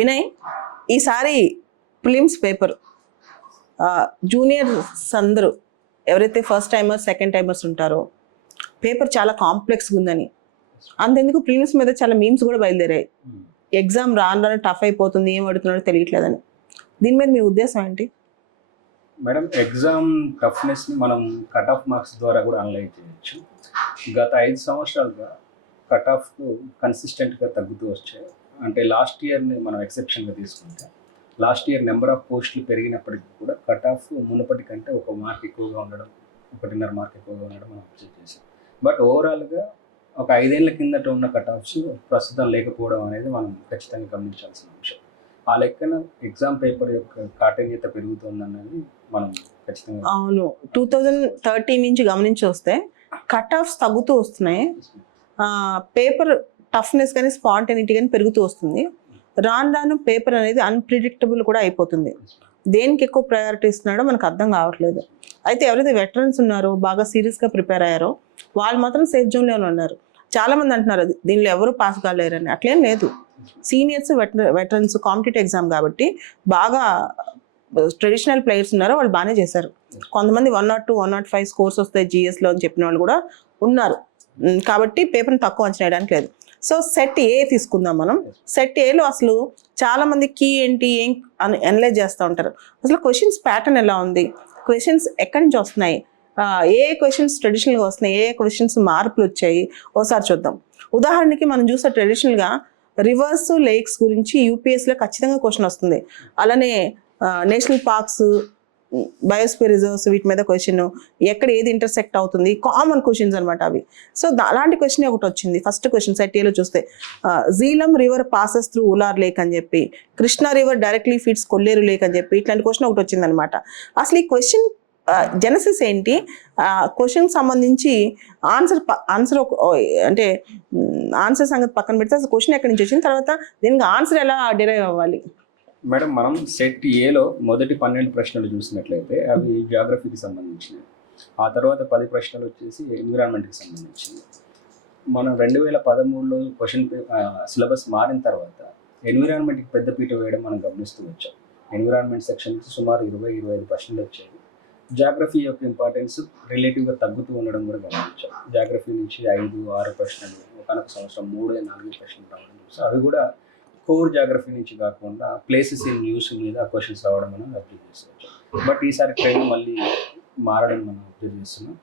వినయ్, ఈసారి prelims paper juniors అందరూ ఎవరైతే ఫస్ట్ టైమర్స్ సెకండ్ టైమర్స్ ఉంటారో పేపర్ చాలా కాంప్లెక్స్గా ఉందని, అంతెందుకు ప్రిలిమ్స్ మీద చాలా మీమ్స్ కూడా బయలుదేరాయి. ఎగ్జామ్ రాను రాను టఫ్ అయిపోతుంది, ఏం అడుగుతున్నాడో తెలియట్లేదని. దీని మీద మీ ఉద్దేశం ఏంటి? మేడం, ఎగ్జామ్ టఫ్నెస్ని మనం కట్ ఆఫ్ మార్క్స్ ద్వారా కూడా అనలైజ్ చేయొచ్చు. గత 5 సంవత్సరాలుగా కట్ ఆఫ్ కన్సిస్టెంట్గా తగ్గుతూ వచ్చాయి. అంటే లాస్ట్ ఇయర్ని మనం ఎక్సెప్షన్గా తీసుకుంటే లాస్ట్ ఇయర్ నెంబర్ ఆఫ్ పోస్టులు పెరిగినప్పటికీ కూడా కట్ ఆఫ్ మునుపటి కంటే 1 మార్క్ ఎక్కువగా ఉండడం, 1.5 మార్క్ ఎక్కువగా ఉండడం మనం అబ్జర్వ్ చేసాం. బట్ ఓవరాల్గా ఒక 5 ఏళ్ల కిందట ఉన్న కట్ ఆఫ్స్ ప్రస్తుతం లేకపోవడం అనేది మనం ఖచ్చితంగా గమనించాల్సిన అంశం. ఆ లెక్కన ఎగ్జామ్ పేపర్ యొక్క కాఠిన్యత పెరుగుతుందన్నది మనం ఖచ్చితంగా. అవును, 2013 నుంచి గమనించి వస్తే కట్ ఆఫ్స్ తగ్గుతూ వస్తున్నాయి, పేపర్ టఫ్నెస్ కానీ స్పాంటనిటీ కానీ పెరుగుతూ వస్తుంది. రాను రాను పేపర్ అనేది అన్ప్రిడిక్టబుల్ కూడా అయిపోతుంది. దేనికి ఎక్కువ ప్రయారిటీ ఇస్తున్నాడో మనకు అర్థం కావట్లేదు. అయితే ఎవరైతే వెటరన్స్ ఉన్నారో, బాగా సీరియస్గా ప్రిపేర్ అయ్యారో వాళ్ళు మాత్రం సేఫ్ జోన్లోనే ఉన్నారు. చాలామంది అంటున్నారు దీనిలో ఎవరు పాస్ కాలేరని. అట్లేం లేదు. సీనియర్స్, వెటరన్స్ కాంపిటేటివ్ ఎగ్జామ్ కాబట్టి బాగా ట్రెడిషనల్ ప్లేయర్స్ ఉన్నారో వాళ్ళు బాగానే చేశారు. కొంతమంది 102, 105 స్కోర్స్ వస్తాయి జిఎస్లో అని చెప్పిన వాళ్ళు కూడా ఉన్నారు. కాబట్టి పేపర్ని తక్కువ అంచనా వేయడానికి లేదు. సో సెట్ ఏ తీసుకుందాం మనం. సెట్ ఏలో అసలు చాలా మంది కీ ఏంటి ఏం అని అనలైజ్ చేస్తూ ఉంటారు. అసలు క్వశ్చన్స్ ప్యాటర్న్ ఎలా ఉంది, క్వశ్చన్స్ ఎక్కడి నుంచి వస్తున్నాయి, ఏ క్వశ్చన్స్ ట్రెడిషనల్గా వస్తున్నాయి, ఏ క్వశ్చన్స్ మార్పులు వచ్చాయి ఒకసారి చూద్దాం. ఉదాహరణకి మనం చూస్తే ట్రెడిషనల్గా రివర్స్ లేక్స్ గురించి యూపీఎస్లో ఖచ్చితంగా క్వశ్చన్ వస్తుంది. అలానే నేషనల్ పార్క్స్, బయోస్పియర్ రిజర్వ్స్ వీటి మీద క్వశ్చన్, ఎక్కడ ఏది ఇంటర్సెక్ట్ అవుతుంది, కామన్ క్వశ్చన్స్ అనమాట అవి. సో అలాంటి క్వశ్చన్ ఒకటి వచ్చింది. ఫస్ట్ క్వశ్చన్ సెట్ ఏలో చూస్తే Jhelum river passes through Wular lake అని చెప్పి, కృష్ణా రివర్ డైరెక్ట్లీ ఫీడ్స్ కొల్లేరు లేక్ అని చెప్పి ఇట్లాంటి క్వశ్చన్ ఒకటి వచ్చింది అనమాట. అసలు ఈ క్వశ్చన్ జెనసిస్ ఏంటి, క్వశ్చన్ సంబంధించి ఆన్సర్ అంటే ఆన్సర్ సంగతి పక్కన పెడితే అసలు క్వశ్చన్ ఎక్కడి నుంచి వచ్చింది, తర్వాత దీనికి ఆన్సర్ ఎలా డిరైవ్ అవ్వాలి? మేడం, మనం సెట్ ఏలో మొదటి 12 ప్రశ్నలు చూసినట్లయితే అవి జాగ్రఫీకి సంబంధించినవి. ఆ తర్వాత 10 ప్రశ్నలు వచ్చేసి ఎన్విరాన్మెంట్కి సంబంధించినవి. మనం 2013లో క్వశ్చన్ సిలబస్ మారిన తర్వాత ఎన్విరాన్మెంట్కి పెద్దపీట వేయడం మనం గమనిస్తూ వచ్చాం. ఎన్విరాన్మెంట్ సెక్షన్ నుంచి సుమారు 20-25 ప్రశ్నలు వచ్చాయి. జాగ్రఫీ యొక్క ఇంపార్టెన్స్ రిలేటివ్గా తగ్గుతూ ఉండడం కూడా గమనించాం. జాగ్రఫీ నుంచి 5-6 ప్రశ్నలు, ఒకనొక సంవత్సరం 3-4 ప్రశ్నలు రావడం చూసి అవి కూడా కోర్ జాగ్రఫీ నుంచి కాకుండా ప్లేసెస్ ఇన్ న్యూస్ మీద క్వశ్చన్స్ రావడం మనం అబ్జర్వ్ చేసుకోవచ్చు. బట్ ఈసారి ట్రెండ్ మళ్ళీ మారడం మనం అబ్జర్వ్ చేస్తున్నాం.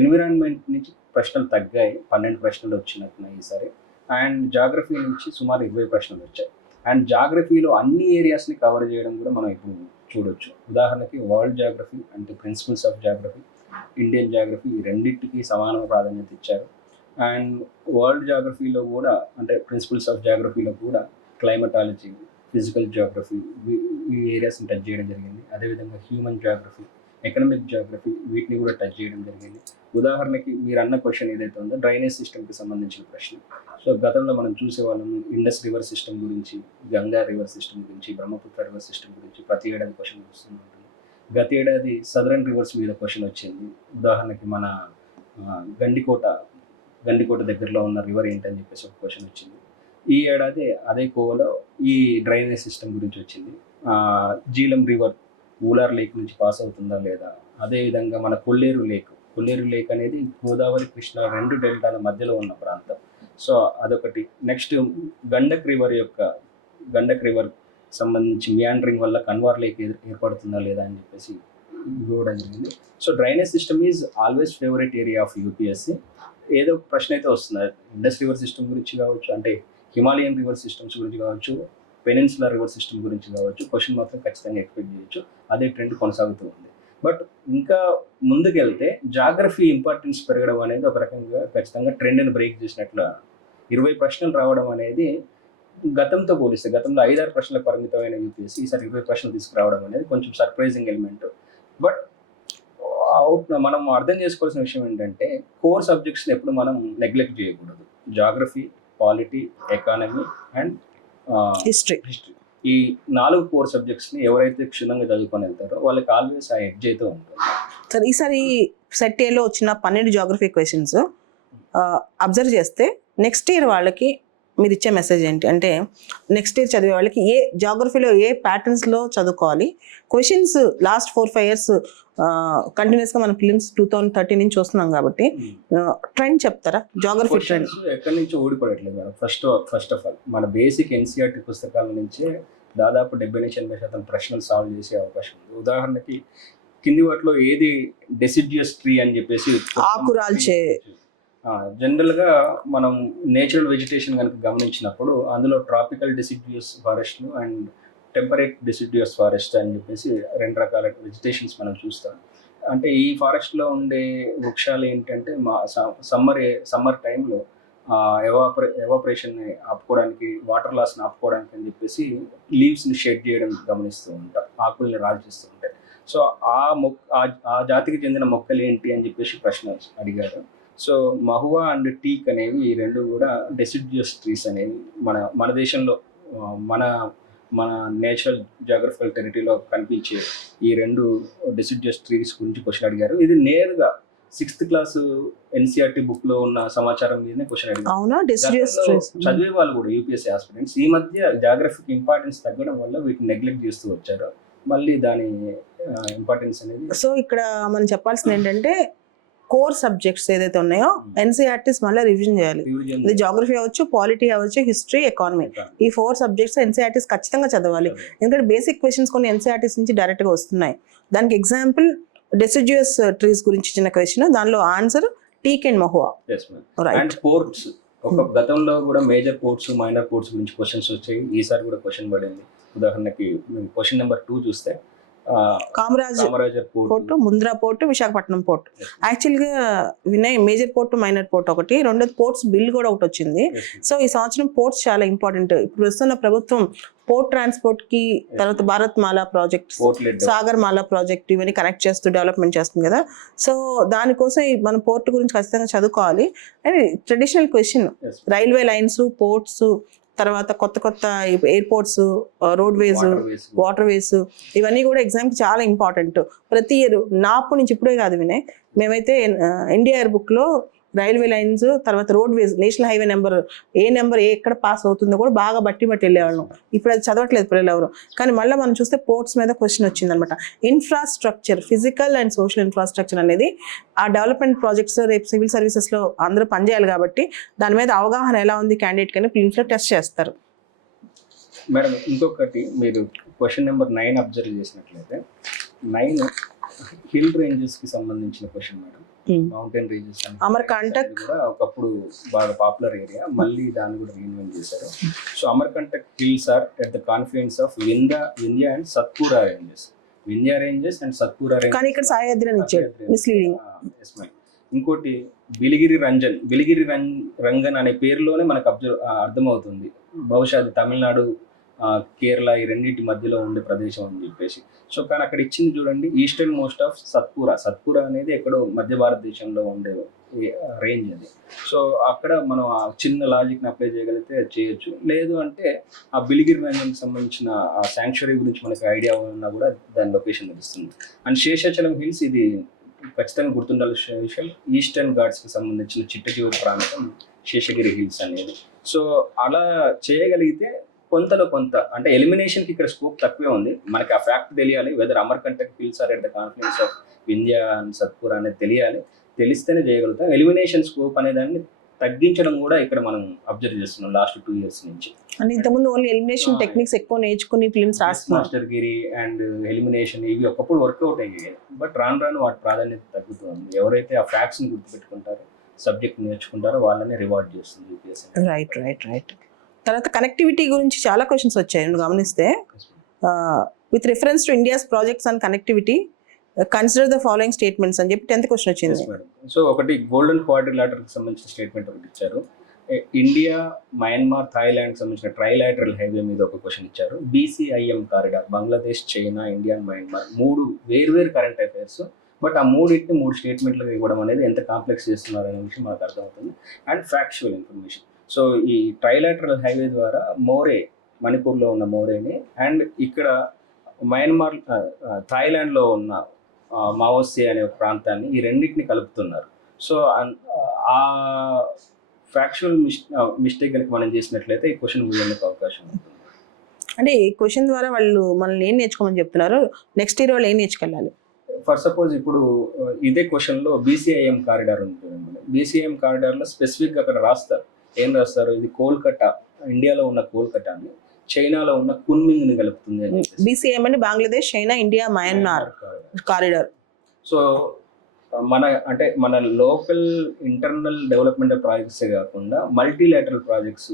ఎన్విరాన్మెంట్ నుంచి ప్రశ్నలు తగ్గాయి, 12 ప్రశ్నలు వచ్చినట్టున్నాయి ఈసారి. అండ్ జాగ్రఫీ నుంచి సుమారు 20 ప్రశ్నలు వచ్చాయి. అండ్ జాగ్రఫీలో అన్ని ఏరియాస్ని కవర్ చేయడం కూడా మనం ఇప్పుడు చూడొచ్చు. ఉదాహరణకి వరల్డ్ జాగ్రఫీ అంటే principles of geography, Indian geography, ఈ రెండింటికి సమాన ప్రాధాన్యత ఇచ్చారు. అండ్ వరల్డ్ జాగ్రఫీలో కూడా అంటే ప్రిన్సిపల్స్ ఆఫ్ జాగ్రఫీలో కూడా క్లైమటాలజీ, ఫిజికల్ జాగ్రఫీ ఈ ఏరియాస్ని టచ్ చేయడం జరిగింది. అదేవిధంగా హ్యూమన్ జాగ్రఫీ, ఎకనామిక్ జాగ్రఫీ వీటిని కూడా టచ్ చేయడం జరిగింది. ఉదాహరణకి మీరు అన్న క్వశ్చన్ ఏదైతే ఉందో డ్రైనేజ్ సిస్టమ్కి సంబంధించిన ప్రశ్న. సో గతంలో మనం చూసేవాళ్ళము ఇండస్ రివర్ సిస్టమ్ గురించి, గంగా రివర్ సిస్టమ్ గురించి, బ్రహ్మపుత్ర రివర్ సిస్టమ్ గురించి ప్రతి ఏడాది క్వశ్చన్ వస్తూ ఉంటుంది. గత ఏడాది సదరన్ రివర్స్ మీద క్వశ్చన్ వచ్చింది. ఉదాహరణకి మన గండికోట దగ్గరలో ఉన్న రివర్ ఏంటని చెప్పేసి ఒక క్వశ్చన్ వచ్చింది. ఈ ఏడాది అదే కోవలో ఈ డ్రైనేజ్ సిస్టమ్ గురించి వచ్చింది. జీలం రివర్ ఊలార్ లేక్ నుంచి పాస్ అవుతుందా లేదా, అదేవిధంగా మన కొల్లేరు లేక్ అనేది గోదావరి, కృష్ణ 2 డెల్టాల మధ్యలో ఉన్న ప్రాంతం. సో అదొకటి. నెక్స్ట్ గండక్ రివర్ సంబంధించి మియాండరింగ్ వల్ల కన్వార్ లేక్ ఏర్పడుతుందా లేదా అని చెప్పేసి ఇవ్వడం జరిగింది. So drainage system is always favourite area of UPSC. ఏదో ప్రశ్న అయితే వస్తుంది ఇండస్ రివర్ సిస్టమ్ గురించి కావచ్చు, అంటే హిమాలయన్ రివర్ సిస్టమ్స్ గురించి కావచ్చు, పెనిన్సులర్ రివర్ సిస్టమ్ గురించి కావచ్చు, క్వశ్చన్ మాత్రం ఖచ్చితంగా ఎక్స్పెక్ట్ చేయొచ్చు. అదే ట్రెండ్ కొనసాగుతూ ఉంది. బట్ ఇంకా ముందుకెళ్తే జాగ్రఫీ ఇంపార్టెన్స్ పెరగడం అనేది ఒక రకంగా ఖచ్చితంగా ట్రెండ్ని బ్రేక్ చేసినట్లు. 20 ప్రశ్నలు రావడం అనేది గతంతో పోలిస్తే, గతంలో 5-6 ప్రశ్నలకు పరిమితమైన యూపీఎస్సీ ఈసారి 20 ప్రశ్నలు తీసుకురావడం అనేది కొంచెం సర్ప్రైజింగ్ ఎలిమెంట్. బట్ మనం అర్థం చేసుకోవాల్సిన విషయం ఏంటంటే కోర్ సబ్జెక్ట్స్ని ఎప్పుడు మనం నెగ్లెక్ట్ చేయకూడదు. Geography, polity, economy and history, ఈ 4 కోర్ సబ్జెక్ట్స్ని ఎవరైతే క్షుణ్ణంగా చదువుకొని వెళ్తారో వాళ్ళకి ఆల్వేస్ ఆ ఎడ్జ్ అయితే ఉంటుంది. సార్, ఈసారి సెట్ ఏలో వచ్చిన 12 జాగ్రఫీ క్వశ్చన్స్ అబ్జర్వ్ చేస్తే నెక్స్ట్ ఇయర్ వాళ్ళకి మీరు ఇచ్చే మెసేజ్ ఏంటి అంటే నెక్స్ట్ ఇయర్ చదివే వాళ్ళకి ఏ జాగ్రఫీలో ఏ ప్యాటర్న్స్లో చదువుకోవాలి, క్వశ్చన్స్ లాస్ట్ 4-5 ఇయర్స్ కంటిన్యూస్గా మన ఫిలిమ్స్ 2013 నుంచి చూస్తున్నాం కాబట్టి ట్రెండ్ చెప్తారా? జాగ్రఫీ ట్రెండ్ ఎక్కడి నుంచి ఓడిపడట్లేదు మేడం. ఫస్ట్ ఆఫ్ ఆల్ మన బేసిక్ ఎన్సీఆర్టీ పుస్తకాల నుంచే దాదాపు 70-80% ప్రశ్నలు సాల్వ్ చేసే అవకాశం ఉంది. ఉదాహరణకి కింది వాటిలో ఏది డెసిడ్యూస్ ట్రీ అని చెప్పేసి ఆకురాల్చే జనరల్గా మనం నేచురల్ వెజిటేషన్ కనుక గమనించినప్పుడు అందులో ట్రాపికల్ డెసిడ్యూస్ ఫారెస్ట్లు అండ్ టెంపరేట్ డెసిడ్యూస్ ఫారెస్ట్ అని చెప్పేసి 2 రకాల వెజిటేషన్స్ మనం చూస్తాం. అంటే ఈ ఫారెస్ట్లో ఉండే వృక్షాలు ఏంటంటే సమ్మర్ టైంలో ఎవాపరేషన్ని ఆపుకోవడానికి, వాటర్ లాస్ని ఆపుకోవడానికి అని చెప్పేసి లీవ్స్ని షెడ్ చేయడం గమనిస్తూ ఉంటాం, ఆకుల్ని రాల్చిస్తూ ఉంటాయి. సో ఆ జాతికి చెందిన మొక్కలు ఏంటి అని చెప్పేసి ప్రశ్న అడిగారు. సో మహువా అండ్ టీక్ అనేవి ఈ 2 కూడా డెసిడ్యూస్ ట్రీస్ అనేవి మన దేశంలో మన నేచురల్ జాగ్రఫికల్ టెరిటరీలో కనిపించే ఈ 2 డెసిడ్యూస్ ట్రీస్ గురించి క్వశ్చన్ అడిగారు. ఇది నేరుగా 6th క్లాస్ ఎన్సీఆర్టీ బుక్ లో ఉన్న సమాచారం మీదనే క్వశ్చన్ అడిగారు. చదివే వాళ్ళు కూడా యూపీఎస్సీ ఆస్పిరెంట్స్ ఈ మధ్య జాగ్రఫీకి ఇంపార్టెన్స్ తగ్గడం వల్ల వీటిని నెగ్లెక్ట్ చేస్తూ వచ్చారు. మళ్ళీ దాని ఇంపార్టెన్స్ అనేది సో ఇక్కడ మనం చెప్పాల్సింది ఏంటంటే కోర్ సబ్జెక్ట్స్ ఏదైతే ఉన్నాయో ఎన్సీఆర్టీస్ మళ్ళీ రివిజన్ చేయాలి. ఇది జాగ్రఫీ అవ్వచ్చు, పాలిటీ అవ్వచ్చు, హిస్టరీ, ఎకానమీ, ఈ 4 సబ్జెక్ట్స్ ఎన్సీఆర్టీస్ ఖచ్చితంగా చదవాలి. ఎందుకంటే బేసిక్ క్వశ్చన్స్ కొన్ని ఎన్సీఆర్టీస్ నుంచి డైరెక్ట్గా వస్తున్నాయి. దానికి ఎగ్జాంపుల్ డెసిడ్యూస్ ట్రీస్ గురించి చిన్న క్వశ్చన్, దానిలో answer teak and Mahua. And ports గతంలో కూడా మేజర్ పోర్ట్స్, మైనర్ పోర్ట్స్ గురించి క్వశ్చన్స్ వచ్చాయి. ఈసారి కూడా క్వశ్చన్ పడింది. ఉదాహరణకి క్వశ్చన్ నెంబర్ 2 చూస్తే Kamarajar port, Mundra port, Visakhapatnam port. యాక్చువల్గా Vinay major port, minor port ఒకటి, రెండోది పోర్ట్స్ బిల్ కూడా ఒకటి వచ్చింది. సో ఈ సంవత్సరం పోర్ట్స్ చాలా ఇంపార్టెంట్. ఇప్పుడు వస్తున్న ప్రభుత్వం పోర్ట్ ట్రాన్స్పోర్ట్ కి, తర్వాత భారత్ మాలా ప్రాజెక్ట్, సాగర్ మాలా ప్రాజెక్ట్ ఇవన్నీ కనెక్ట్ చేస్తూ డెవలప్మెంట్ చేస్తుంది కదా. సో దానికోసం మనం పోర్ట్ గురించి ఖచ్చితంగా చదువుకోవాలి. And traditional question railway lines, ports, తర్వాత కొత్త ఎయిర్పోర్ట్స్, రోడ్వేస్, వాటర్ వేస్, ఇవన్నీ కూడా ఎగ్జామ్కి చాలా ఇంపార్టెంట్. ప్రతి ఇయర్ నాపు నుంచి ఇప్పుడే కాదు వినయ్, మేమైతే ఎన్డీఆర్ బుక్లో రైల్వే లైన్స్, తర్వాత రోడ్వేస్, నేషనల్ హైవే నెంబర్ ఎక్కడ పాస్ అవుతుందో కూడా బాగా బట్టి వెళ్ళేవాళ్ళం. ఇప్పుడు అది చదవట్లేదు పిల్లలు ఎవరు. కానీ మళ్ళీ మనం చూస్తే పోర్ట్స్ మీద క్వశ్చన్ వచ్చిందనమాట. Infrastructure, physical and social infrastructure అనేది ఆ డెవలప్మెంట్ ప్రాజెక్ట్స్ రేపు సివిల్ సర్వీసెస్లో అందరూ పనిచేయాలి కాబట్టి దాని మీద అవగాహన ఎలా ఉంది క్యాండిడేట్ కానీ ఫిలిమ్స్లో టెస్ట్ చేస్తారు. మేడం ఇంకొకటి, మీరు క్వశ్చన్ నెంబర్ 9 అబ్జర్వ్ చేసినట్లయితే 9 హిల్ రేంజెస్కి సంబంధించిన question madam. Mountain ranges Amarkantak కూడా ఒకప్పుడు బాగా పాపులర్ ఏరియా, మళ్ళీ దాన్ని కూడా రీఇన్వెంట్ చేశారు. So Amarkantak hills are at the confluence of Vindhya and Satpura ranges. Vindhya ranges and Satpura ranges. కానీ ఇక్కడ సహ్యాద్రి అని ఇచ్చాడు, మిస్లీడింగ్. ఇంకోటి బిలిగిరి రంగన్ అనే పేరులోనే మనకు అర్థమవుతుంది. బహుశా అది తమిళనాడు, కేరళ ఈ రెండింటి మధ్యలో ఉండే ప్రదేశం అని చెప్పేసి. సో కానీ అక్కడ ఇచ్చింది చూడండి, ఈస్టర్న్ మోస్ట్ ఆఫ్ సత్పురా అనేది ఎక్కడో మధ్య భారతదేశంలో ఉండే రేంజ్ అది. సో అక్కడ మనం ఆ చిన్న లాజిక్ని అప్లై చేయగలిగితే చేయొచ్చు. లేదు అంటే ఆ బిలిగిరి రంగంకి సంబంధించిన ఆ శాంక్చురీ గురించి మనకు ఐడియా ఉన్నా కూడా దాని లొకేషన్ తెలుస్తుంది. అండ్ శేషాచలం హిల్స్, ఇది ఖచ్చితంగా గుర్తుండాల్సిన విషయం. ఈస్టర్న్ ఘాట్స్కి సంబంధించిన చిట్టచివరి ప్రాంతం శేషగిరి హిల్స్ అనేది. సో అలా చేయగలిగితే కొంతలో కొంత, అంటే ఎలిమినేషన్కి ఇక్కడ స్కోప్ తక్కువే ఉంది. మనకి ఆ ఫ్యాక్ట్ తెలియాలి, whether Amarkantak hills are at the confluence of Vindhya and Satpura అనేది తెలియాలి. తెలిస్తేనే చేయగలుగుతాం. ఎలిమినేషన్ స్కోప్ అనే దాన్ని తగ్గించడం కూడా ఇక్కడ మనం అబ్జర్వ్ చేస్తున్నాం లాస్ట్ 2 years నుంచి. అంటే ఇంతకుముందు ఓన్లీ ఎలిమినేషన్ టెక్నిక్స్ ఎక్కువ నేర్చుకుని ఫిల్మ్స్ రాస్తున్నాం. మాస్టర్ గిరి అండ్ ఎలిమినేషన్ ఇవి ఒకప్పుడు వర్కౌట్ అయ్యాయి, బట్ రాను వాటి ప్రాధాన్యత తగ్గుతుంది. ఎవరైతే ఆ ఫ్యాక్ట్స్ని గుర్తుపెట్టుకుంటారో, సబ్జెక్ట్ నేర్చుకుంటారో వాళ్ళని రివార్డ్ చేస్తుంది యూపీఎస్సీ. రైట్. తర్వాత కనెక్టివిటీ గురించి చాలా క్వశ్చన్స్ వచ్చాయి గమనిస్తే. With reference to India's projects and connectivity consider the following statements అని చెప్పి 10th క్వశ్చన్ వచ్చింది. సో ఒకటి గోల్డెన్ క్వాడ్రిలేటర్కి సంబంధించిన స్టేట్మెంట్ ఒకటి ఇచ్చారు. ఇండియా, మయన్మార్, థాయిలాండ్కి సంబంధించిన ట్రైలాటరల్ హైవే మీద ఒక క్వశ్చన్ ఇచ్చారు. BCIM corridor, Bangladesh, China, India, Myanmar, 3 వేర్వేరు కరెంట్ అఫైర్స్. బట్ ఆ 3 స్టేట్మెంట్లు ఇవ్వడం అనేది ఎంత కాంప్లెక్స్ చేస్తున్నారు అనే విషయం మనకు అర్థమవుతుంది. And factual information. సో ఈ ట్రైలాటరల్ హైవే ద్వారా మోరే, మణిపూర్లో ఉన్న మోరేని, అండ్ ఇక్కడ మయన్మార్, థాయిలాండ్లో ఉన్న మావోసే అనే ప్రాంతాన్ని, ఈ రెండింటిని కలుపుతున్నారు. సో ఆ ఫ్యాక్చువల్ మిస్టేక్ కనుక మనం చేసినట్లయితే ఈ క్వశ్చన్ వీళ్ళకి అవకాశం ఉంటుంది. అంటే ఈ క్వశ్చన్ ద్వారా వాళ్ళు మనల్ని ఏం నేర్చుకోమని చెప్తున్నారు, నెక్స్ట్ ఇయర్ వాళ్ళు ఏం నేర్చుకెళ్ళాలి? ఫర్ సపోజ్ ఇప్పుడు ఇదే క్వశ్చన్లో బీసీఐఎం కారిడార్ ఉంటుంది. బీసీఐఎం కారిడార్లో స్పెసిఫిక్గా అక్కడ రాస్తారు, ఏం రాస్తారు, ఇది కోల్కతా, ఇండియాలో ఉన్న కోల్కతాని చైనాలో ఉన్న కున్మింగ్ని కలుపుతుంది అని. బీసీఎం అంటే Bangladesh, China, India, Myanmar corridor. So మన లోకల్ ఇంటర్నల్ డెవలప్మెంట్ ప్రాజెక్ట్సే కాకుండా మల్టీలాటరల్ ప్రాజెక్ట్స్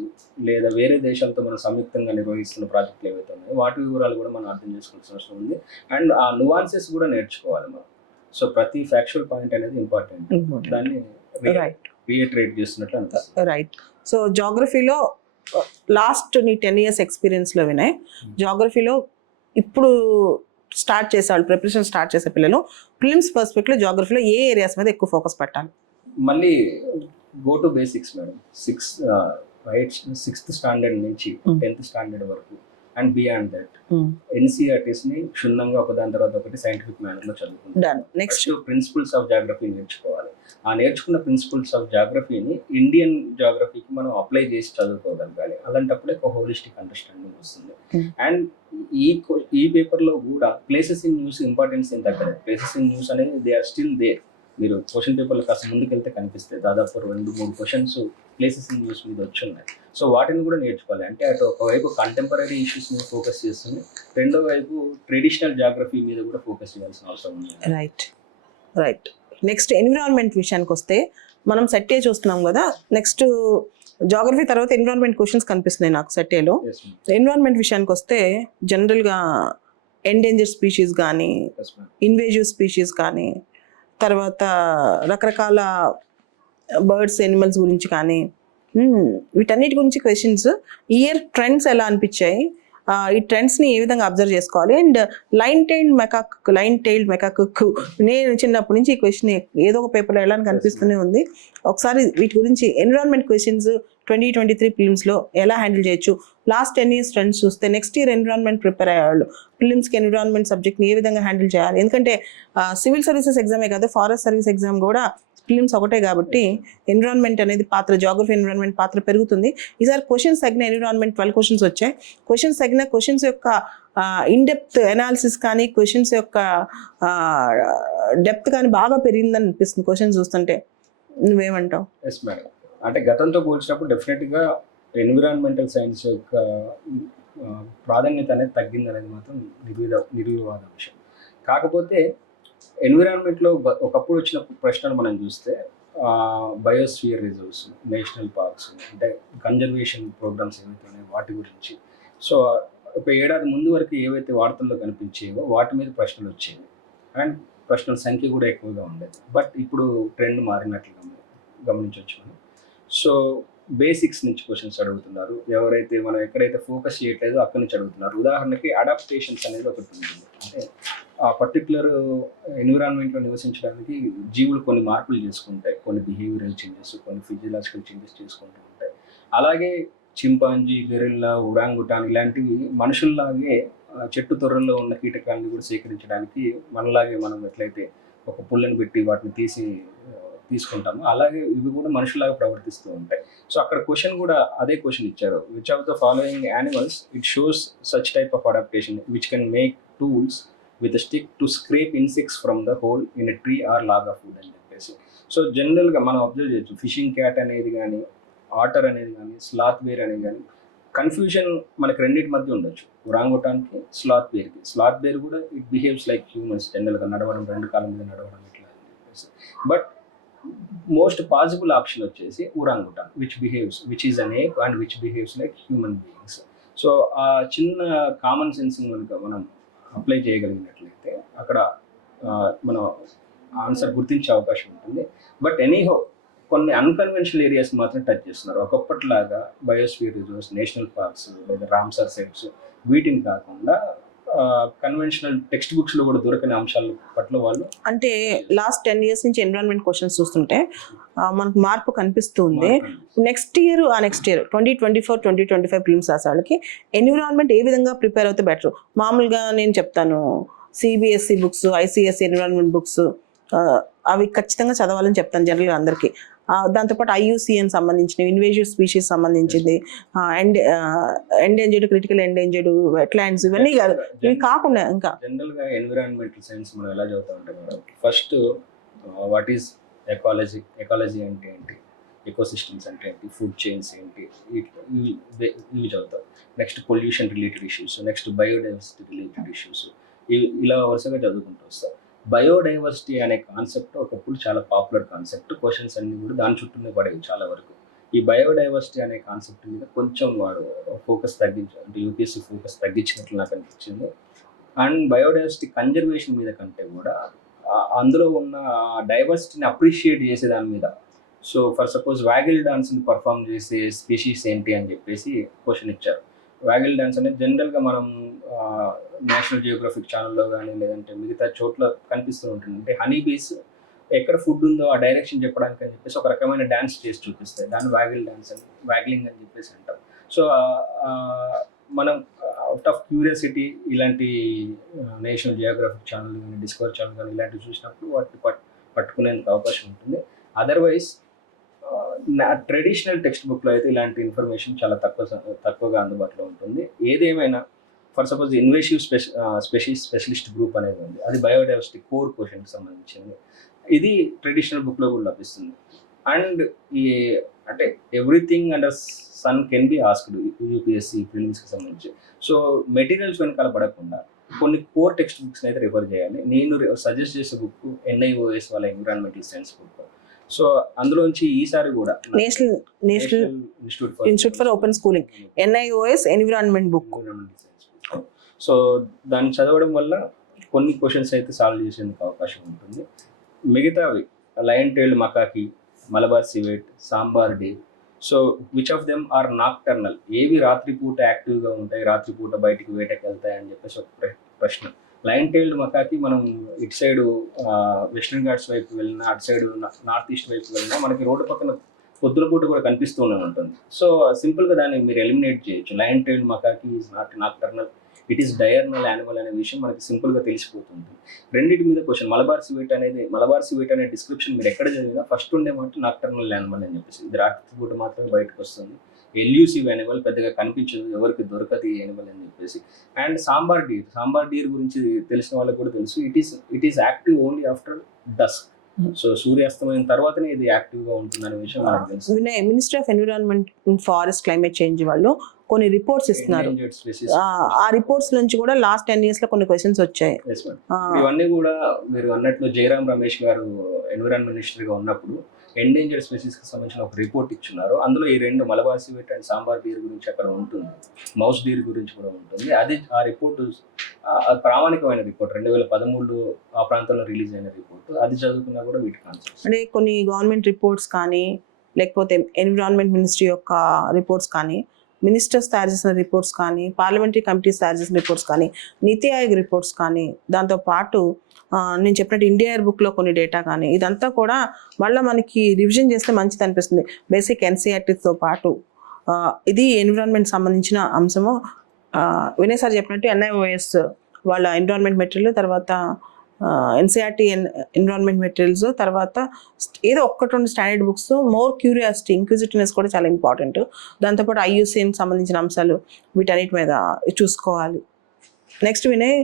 లేదా వేరే దేశాలతో మనం సంయుక్తంగా నిర్వహిస్తున్న ప్రాజెక్టులు ఏవైతే ఉన్నాయో వాటి వివరాలు కూడా మనం అర్థం చేసుకోవాల్సిన అవసరం ఉంది. అండ్ ఆ నువాన్సెస్ కూడా నేర్చుకోవాలి మనం. సో ప్రతి ఫ్యాక్చువల్ పాయింట్ అనేది ఇంపార్టెంట్, దాన్ని రీఇటరేట్ చేస్తున్నట్లు అనిపిస్తుంది. రైట్. సో జాగ్రఫీలో లాస్ట్ నీ 10 years ఎక్స్పీరియన్స్లో వినాయ్, జాగ్రఫీలో ఇప్పుడు స్టార్ట్ చేసేవాళ్ళు, ప్రిపరేషన్ స్టార్ట్ చేసే పిల్లలు ప్రిలిమ్స్ పర్స్పెక్టివ్లో జాగ్రఫీలో ఏ ఏరియాస్ మీద ఎక్కువ ఫోకస్ పెట్టాలి? మళ్ళీ go to basics madam. 6th standard నుంచి 10th స్టాండర్డ్ వరకు అండ్ బియాండ్ దట్ ఎన్సీఆర్టీస్ ని క్షుణ్ణంగా ఒకదాని తర్వాత ఒకటి సైంటిఫిక్ మేనర్ లో చదువుకుంటాం. నెక్స్ట్ ప్రిన్సిపల్స్ ఆఫ్ జాగ్రఫీ నేర్చుకోవాలి. ఆ నేర్చుకున్న ప్రిన్సిపల్స్ ఆఫ్ జాగ్రఫీని ఇండియన్ జాగ్రఫీకి మనం అప్లై చేసి చదువుకోగలగాలి. అలాంటప్పుడే ఒక హోలిస్టిక్ అండర్స్టాండింగ్ వస్తుంది. అండ్ ఈ పేపర్లో కూడా ప్లేసెస్ ఇన్ న్యూస్ ఇంపార్టెన్స్ ఏం తగ్గలేదు. ప్లేసెస్ ఇన్ న్యూస్ అనేది దే ఆర్ స్టిల్ దేర్. మీరు క్వశ్చన్ పేపర్లో కాస్త ముందుకెళ్తే కనిపిస్తాయి, దాదాపు 2-3 క్వశ్చన్స్ ప్లేసెస్ ఇన్ న్యూస్ మీద వచ్చి ఉన్నాయి. సో వాటిని కూడా నేర్చుకోవాలి. అంటే అటు ఒకవైపు కంటెంపరీ ఇష్యూస్ మీద ఫోకస్ చేస్తుంది, రెండో వైపు ట్రెడిషనల్ జాగ్రఫీ మీద కూడా ఫోకస్ చేయాల్సిన అవసరం ఉంది. రైట్. నెక్స్ట్ ఎన్విరాన్మెంట్ విషయానికి వస్తే మనం సెట్ ఏ చూస్తున్నాం కదా, నెక్స్ట్ జాగ్రఫీ తర్వాత ఎన్విరాన్మెంట్ క్వశ్చన్స్ కనిపిస్తున్నాయి నాకు సెట్ ఏలో. ఎన్విరాన్మెంట్ విషయానికి వస్తే జనరల్గా ఎండేంజర్ స్పీషీస్ కానీ, ఇన్వేజివ్ స్పీషీస్ కానీ, తర్వాత రకరకాల బర్డ్స్, ఎనిమల్స్ గురించి కానీ, వీటన్నిటి గురించి క్వశ్చన్స్. ఇయర్ ట్రెండ్స్ ఎలా అనిపించాయి, ఈ ట్రెండ్స్ని ఏ విధంగా అబ్జర్వ్ చేసుకోవాలి? అండ్ లైన్ టైల్డ్ మెకాక్ నేను చిన్నప్పటి నుంచి ఈ క్వశ్చన్ ఏదో ఒక పేపర్లో ఎలా కనిపిస్తూనే ఉంది. ఒకసారి వీటి గురించి ఎన్విరాన్మెంట్ క్వశ్చన్స్ 2023 ప్రిలిమ్స్లో ఎలా హ్యాండిల్ చేయొచ్చు? లాస్ట్ 10 years ట్రెండ్స్ చూస్తే నెక్స్ట్ ఇయర్ ఎన్విరాన్మెంట్ ప్రిపేర్ అయ్యేవాళ్ళు ప్రిలిమ్స్కి ఎన్విరాన్మెంట్ సబ్జెక్ట్ని ఏ విధంగా హ్యాండిల్ చేయాలి? ఎందుకంటే సివిల్ సర్వీసెస్ ఎగ్జామే కాదు, ఫారెస్ట్ సర్వీస్ ఎగ్జామ్ కూడా ప్రిలిమ్స్ ఒకటే కాబట్టి ఎన్విరాన్మెంట్ అనేది పాత్ర, జాగ్రఫీ ఎన్విరాన్మెంట్ పాత్ర పెరుగుతుంది. ఈసారి క్వశ్చన్స్ తగిన ఎన్విరాన్మెంట్ 12 questions వచ్చాయి. క్వశ్చన్స్ తగిన క్వశ్చన్స్ యొక్క ఇన్డెప్త్ అనాలిసిస్ కానీ, క్వశ్చన్స్ యొక్క డెప్త్ కానీ బాగా పెరిగిందని అనిపిస్తుంది క్వశ్చన్స్ చూస్తుంటే. నువ్వేమంటావు? Yes madam. అంటే గతంతో పోల్చినప్పుడు డెఫినెట్గా ఎన్విరాన్మెంటల్ సైన్స్ యొక్క ప్రాధాన్యత అనేది తగ్గింది అనేది మాత్రం నిర్వివాద విషయం. కాకపోతే ఎన్విరాన్మెంట్లో ఒకప్పుడు వచ్చిన ప్రశ్నలు మనం చూస్తే బయోస్ఫియర్ రిజర్వ్స్, నేషనల్ పార్క్స్, అంటే కన్జర్వేషన్ ప్రోగ్రామ్స్ ఏవైతే ఉన్నాయో వాటి గురించి. సో ఒక ఏడాది ముందు వరకు ఏవైతే వార్తల్లో కనిపించేవో వాటి మీద ప్రశ్నలు వచ్చేవి అండ్ ప్రశ్నల సంఖ్య కూడా ఎక్కువగా ఉండేది. బట్ ఇప్పుడు ట్రెండ్ మారినట్లు గమనించవచ్చు మనం. సో బేసిక్స్ నుంచి క్వశ్చన్స్ అడుగుతున్నారు. ఎవరైతే మనం ఎక్కడైతే ఫోకస్ చేయట్లేదో అక్కడి నుంచి అడుగుతున్నారు. ఉదాహరణకి అడాప్టేషన్స్ అనేది ఒకటి ఉంటుంది. అంటే ఆ పర్టికులర్ ఎన్విరాన్మెంట్లో నివసించడానికి జీవులు కొన్ని మార్పులు చేసుకుంటాయి, కొన్ని బిహేవియరల్ చేంజెస్, కొన్ని ఫిజియలాజికల్ చేంజెస్ చేసుకుంటూ ఉంటాయి. అలాగే చింపాంజీ, గొరిల్లా, ఉరాంగుటాన్ ఇలాంటివి మనుషుల్లాగే చెట్టు తొర్రల్లో ఉన్న కీటకాలను కూడా సేకరించడానికి మనలాగే మనం ఎట్లయితే ఒక పుల్లని పెట్టి వాటిని తీసుకుంటాము, అలాగే ఇవి కూడా మనుషులాగా ప్రవర్తిస్తూ ఉంటాయి. సో అక్కడ క్వశ్చన్ కూడా అదే క్వశ్చన్ ఇచ్చారు. Which of the following animals it shows such type of adaptation which can make tools with stick to scrape insects from the hole in a tree or log of wood అని చెప్పేసి. So జనరల్గా మనం observe చేయొచ్చు, fishing cat అనేది కానీ, ఆటర్ అనేది కానీ, sloth bear అనేది కానీ, కన్ఫ్యూజన్ మనకి రెండింటి మధ్య ఉండొచ్చు. ఉరాంగుటాన్కి, స్లాత్ బేర్కి. స్లాత్ బేర్ కూడా ఇట్ బిహేవ్స్ లైక్ హ్యూమన్స్, జనరల్గా నడవడం, 2 కాళ్ళ మీద నడవడం ఇట్లా అని చెప్పేసి. బట్ మోస్ట్ పాసిబుల్ ఆప్షన్ వచ్చేసి orangutan which is an ape and which behaves like human beings. So ఆ చిన్న కామన్ సెన్స్ కనుక మనం అప్లై చేయగలిగినట్లయితే అక్కడ మనం ఆన్సర్ గుర్తించే అవకాశం ఉంటుంది. బట్ ఎనీహో కొన్ని అన్కన్వెన్షనల్ ఏరియాస్ మాత్రం టచ్ చేస్తున్నారు. ఒకప్పటిలాగా బయోస్ఫియర్ రిజర్వ్స్, నేషనల్ పార్క్స్ లేదా రామ్సర్ సైట్స్ వీటిని కాకుండా కన్వెన్షనల్ టెక్స్ట్ బుక్స్ లో కూడా దొరకని అంశాల పట్ల వాళ్ళు, అంటే లాస్ట్ 10 years నుంచి ఎన్విరాన్మెంట్ క్వశ్చన్స్ చూస్తుంటే మనకు మార్పు కనిపిస్తుంది. నెక్స్ట్ ఇయర్ 2024-2025 ప్రిలిమ్స్ రాసే వాళ్ళకి ఎన్విరాన్మెంట్ ఏ విధంగా ప్రిపేర్ అవుతే బెటర్? మామూలుగా నేను చెప్తాను, CBSE books, ICSE environment books అవి ఖచ్చితంగా చదవాలని చెప్తాను జనరల్గా అందరికీ. దాంతోపాటు ఐయుసిఎన్ సంబంధించినవి, ఇన్వేజివ్ స్పీషీస్ సంబంధించింది, ఎండేంజర్డ్, క్రిటికల్ ఎండేంజర్డ్, వెట్లాండ్స్, ఇవన్నీ కాదు, ఇవి కాకుండా ఇంకా జనరల్గా ఎన్విరాన్మెంటల్ సైన్స్ మనం ఎలా చదువుతా ఉంటాం madam, first what is ecology అంటే ఏంటి, ఎకోసిస్టమ్స్ అంటే ఏంటి, ఫుడ్ చైన్స్ ఏంటి, ఇవి చదువుతాం. Next pollution related issues, next biodiversity related issues, ఇలా వరుసగా చదువుకుంటూ వస్తాం. బయోడైవర్సిటీ అనే కాన్సెప్ట్ ఒకప్పుడు చాలా పాపులర్ కాన్సెప్ట్, క్వశ్చన్స్ అన్ని కూడా దాని చుట్టూనే పడేవి చాలా వరకు. ఈ బయోడైవర్సిటీ అనే కాన్సెప్ట్ మీద కొంచెం వాడు ఫోకస్ తగ్గించారు, అంటే యూపీఎస్సీ ఫోకస్ తగ్గించినట్లు నాకు అనిపించింది. అండ్ బయోడైవర్సిటీ కన్జర్వేషన్ మీద కంటే కూడా అందులో ఉన్న డైవర్సిటీని అప్రిషియేట్ చేసే దాని మీద. సో ఫర్ సపోజ్ వ్యాగిల్ డాన్స్ని పర్ఫామ్ చేసే స్పీషీస్ ఏంటి అని చెప్పేసి క్వశ్చన్ ఇచ్చారు. వ్యాగిల్ డాన్స్ అనేది జనరల్గా మనం నేషనల్ జియోగ్రఫిక్ ఛానల్లో కానీ లేదంటే మిగతా చోట్ల కనిపిస్తూ ఉంటుంది. అంటే హనీ బీస్ ఎక్కడ ఫుడ్ ఉందో ఆ డైరెక్షన్ చెప్పడానికి అని చెప్పేసి ఒక రకమైన డ్యాన్స్ చేసి చూపిస్తాయి, దాన్ని వ్యాగిల్ డాన్స్ అని, వ్యాగిలింగ్ అని చెప్పేసి అంటాం. సో మనం అవుట్ ఆఫ్ క్యూరియాసిటీ ఇలాంటి నేషనల్ జియోగ్రఫిక్ ఛానల్ కానీ డిస్కవర్ ఛానల్ కానీ ఇలాంటివి చూసినప్పుడు వాటిని పట్టుకునేందుకు అవకాశం ఉంటుంది. అదర్వైజ్ నా ట్రెడిషనల్ టెక్స్ట్ బుక్లో అయితే ఇలాంటి ఇన్ఫర్మేషన్ చాలా తక్కువగా అందుబాటులో ఉంటుంది. ఏదేమైనా for suppose invasive specialist group అనేది ఉంది, అది బయోడైవర్సిటీ కోర్ క్వశ్చన్కి సంబంధించింది. ఇది ట్రెడిషనల్ బుక్లో కూడా లభిస్తుంది. అండ్ ఈ అంటే everything under sun can be asked UPSC ప్రిలిమ్స్కి సంబంధించి. సో మెటీరియల్స్ వెనకాల పడకుండా కొన్ని కోర్ టెక్స్ట్ బుక్స్ని అయితే రిఫర్ చేయాలి. నేను సజెస్ట్ చేసే బుక్ NIOS వాళ్ళ ఎన్విరాన్మెంటల్ సైన్స్ బుక్. సో అందులోంచి ఈసారి కూడా national institute for open schooling, NIOS environment book. So దాన్ని చదవడం వల్ల కొన్ని క్వశ్చన్స్ అయితే సాల్వ్ చేసేందుకు అవకాశం ఉంటుంది. మిగతావి lion tailed macaque, Malabar civet, sambar deer. So which of them are nocturnal, ఏవి రాత్రిపూట యాక్టివ్గా ఉంటాయి, రాత్రిపూట బయటికి వేటకి వెళ్తాయి అని చెప్పేసి ఒక ప్రశ్న. లయన్ టైల్డ్ మకాకి మనం ఇటు సైడ్ వెస్టర్న్ ఘాట్స్ వైపు వెళ్ళినా, అటు సైడ్ నార్త్ ఈస్ట్ వైపు వెళ్ళినా మనకి రోడ్డు పక్కన పొద్దుల పూట కూడా కనిపిస్తూనే ఉంటుంది. సో సింపుల్గా దాన్ని మీరు ఎలిమినేట్ చేయొచ్చు. Lion tailed macaque is not nocturnal, it is diurnal animal అనే విషయం మనకి సింపుల్గా తెలిసిపోతుంది. రెండింటి మీద క్వశ్చన్. మలబార్ సివేట్ అనే డిస్క్రిప్షన్ మీరు ఎక్కడ చదివినా ఫస్ట్ ఉండే మాట నాక్టర్నల్ యానిమల్ అని చెప్పేసి, ఇది రాత్రిపూట మాత్రమే బయటకు వస్తుంది, ఎల్యూసివ్ యానిమల్, పెద్దగా కనిపించదు, ఎవరికి దొరకదు ఈ యానిమల్ అని చెప్పేసి. అండ్ సాంబార్ డీర్ గురించి తెలిసిన వాళ్ళకి కూడా తెలుసు, it is active only after dusk. So సూర్యాస్తమయం తర్వాతనే ఇది యాక్టివ్గా ఉంటుందనే విషయం మనకు తెలుసు. Ministry of environment, forest, climate change వాళ్ళు కొన్ని రిపోర్ట్స్ ఇస్తున్నారు. ఆ రిపోర్ట్స్ నుంచి కూడా లాస్ట్ 10 years లో కొన్ని క్వశ్చన్స్ వచ్చాయి. ఇవన్నీ కూడా మీరు అన్నట్లు జయరాం రమేష్ గారు ఎన్విరాన్మెంట్ మినిస్టర్గా ఉన్నప్పుడు ఎండేంజర్డ్ స్పెసీస్కి సంబంధించిన ఒక రిపోర్ట్ ఇచ్చున్నారు. అందులో ఈ రెండు మలబార్ సివేట్ అండ్ సాంబార్ డీర్ గురించి అక్కడ ఉంటుంది, మౌస్ డీర్ గురించి కూడా ఉంటుంది. అది ఆ రిపోర్టు ప్రామాణికమైన రిపోర్ట్, 2013లో ఆ ప్రాంతంలో రిలీజ్ అయిన రిపోర్ట్. అది చదువుకున్నా కూడా వీటి కాన్సెప్ట్స్ అంటే కొన్ని గవర్నమెంట్ రిపోర్ట్స్ కానీ లేకపోతే ఎన్విరాన్మెంట్ మినిస్ట్రీ యొక్క రిపోర్ట్స్ కానీ, మినిస్టర్స్ తయారు చేసిన రిపోర్ట్స్ కానీ, పార్లమెంటరీ కమిటీస్ తయారు చేసిన రిపోర్ట్స్ కానీ, నీతి ఆయోగ్ రిపోర్ట్స్ కానీ, దాంతోపాటు నేను చెప్పినట్టు ఇండియా బుక్లో కొన్ని డేటా కానీ, ఇదంతా కూడా మళ్ళీ మనకి రివిజన్ చేస్తే మంచిది అనిపిస్తుంది. బేసిక్ NCERTతో పాటు ఇది ఎన్విరాన్మెంట్ సంబంధించిన అంశము. వినయ్ సార్ చెప్పినట్టు NIOS వాళ్ళ ఎన్విరాన్మెంట్ మెటీరియల్, తర్వాత NCERT ఎన్విరాన్మెంట్ మెటీరియల్స్, తర్వాత ఏదో 1-2 standard books. More curiosity, inquisitiveness కూడా చాలా ఇంపార్టెంట్. దాంతోపాటు IUCN సంబంధించిన అంశాలు, వీటన్నిటి మీద చూసుకోవాలి. నెక్స్ట్ వినయ్,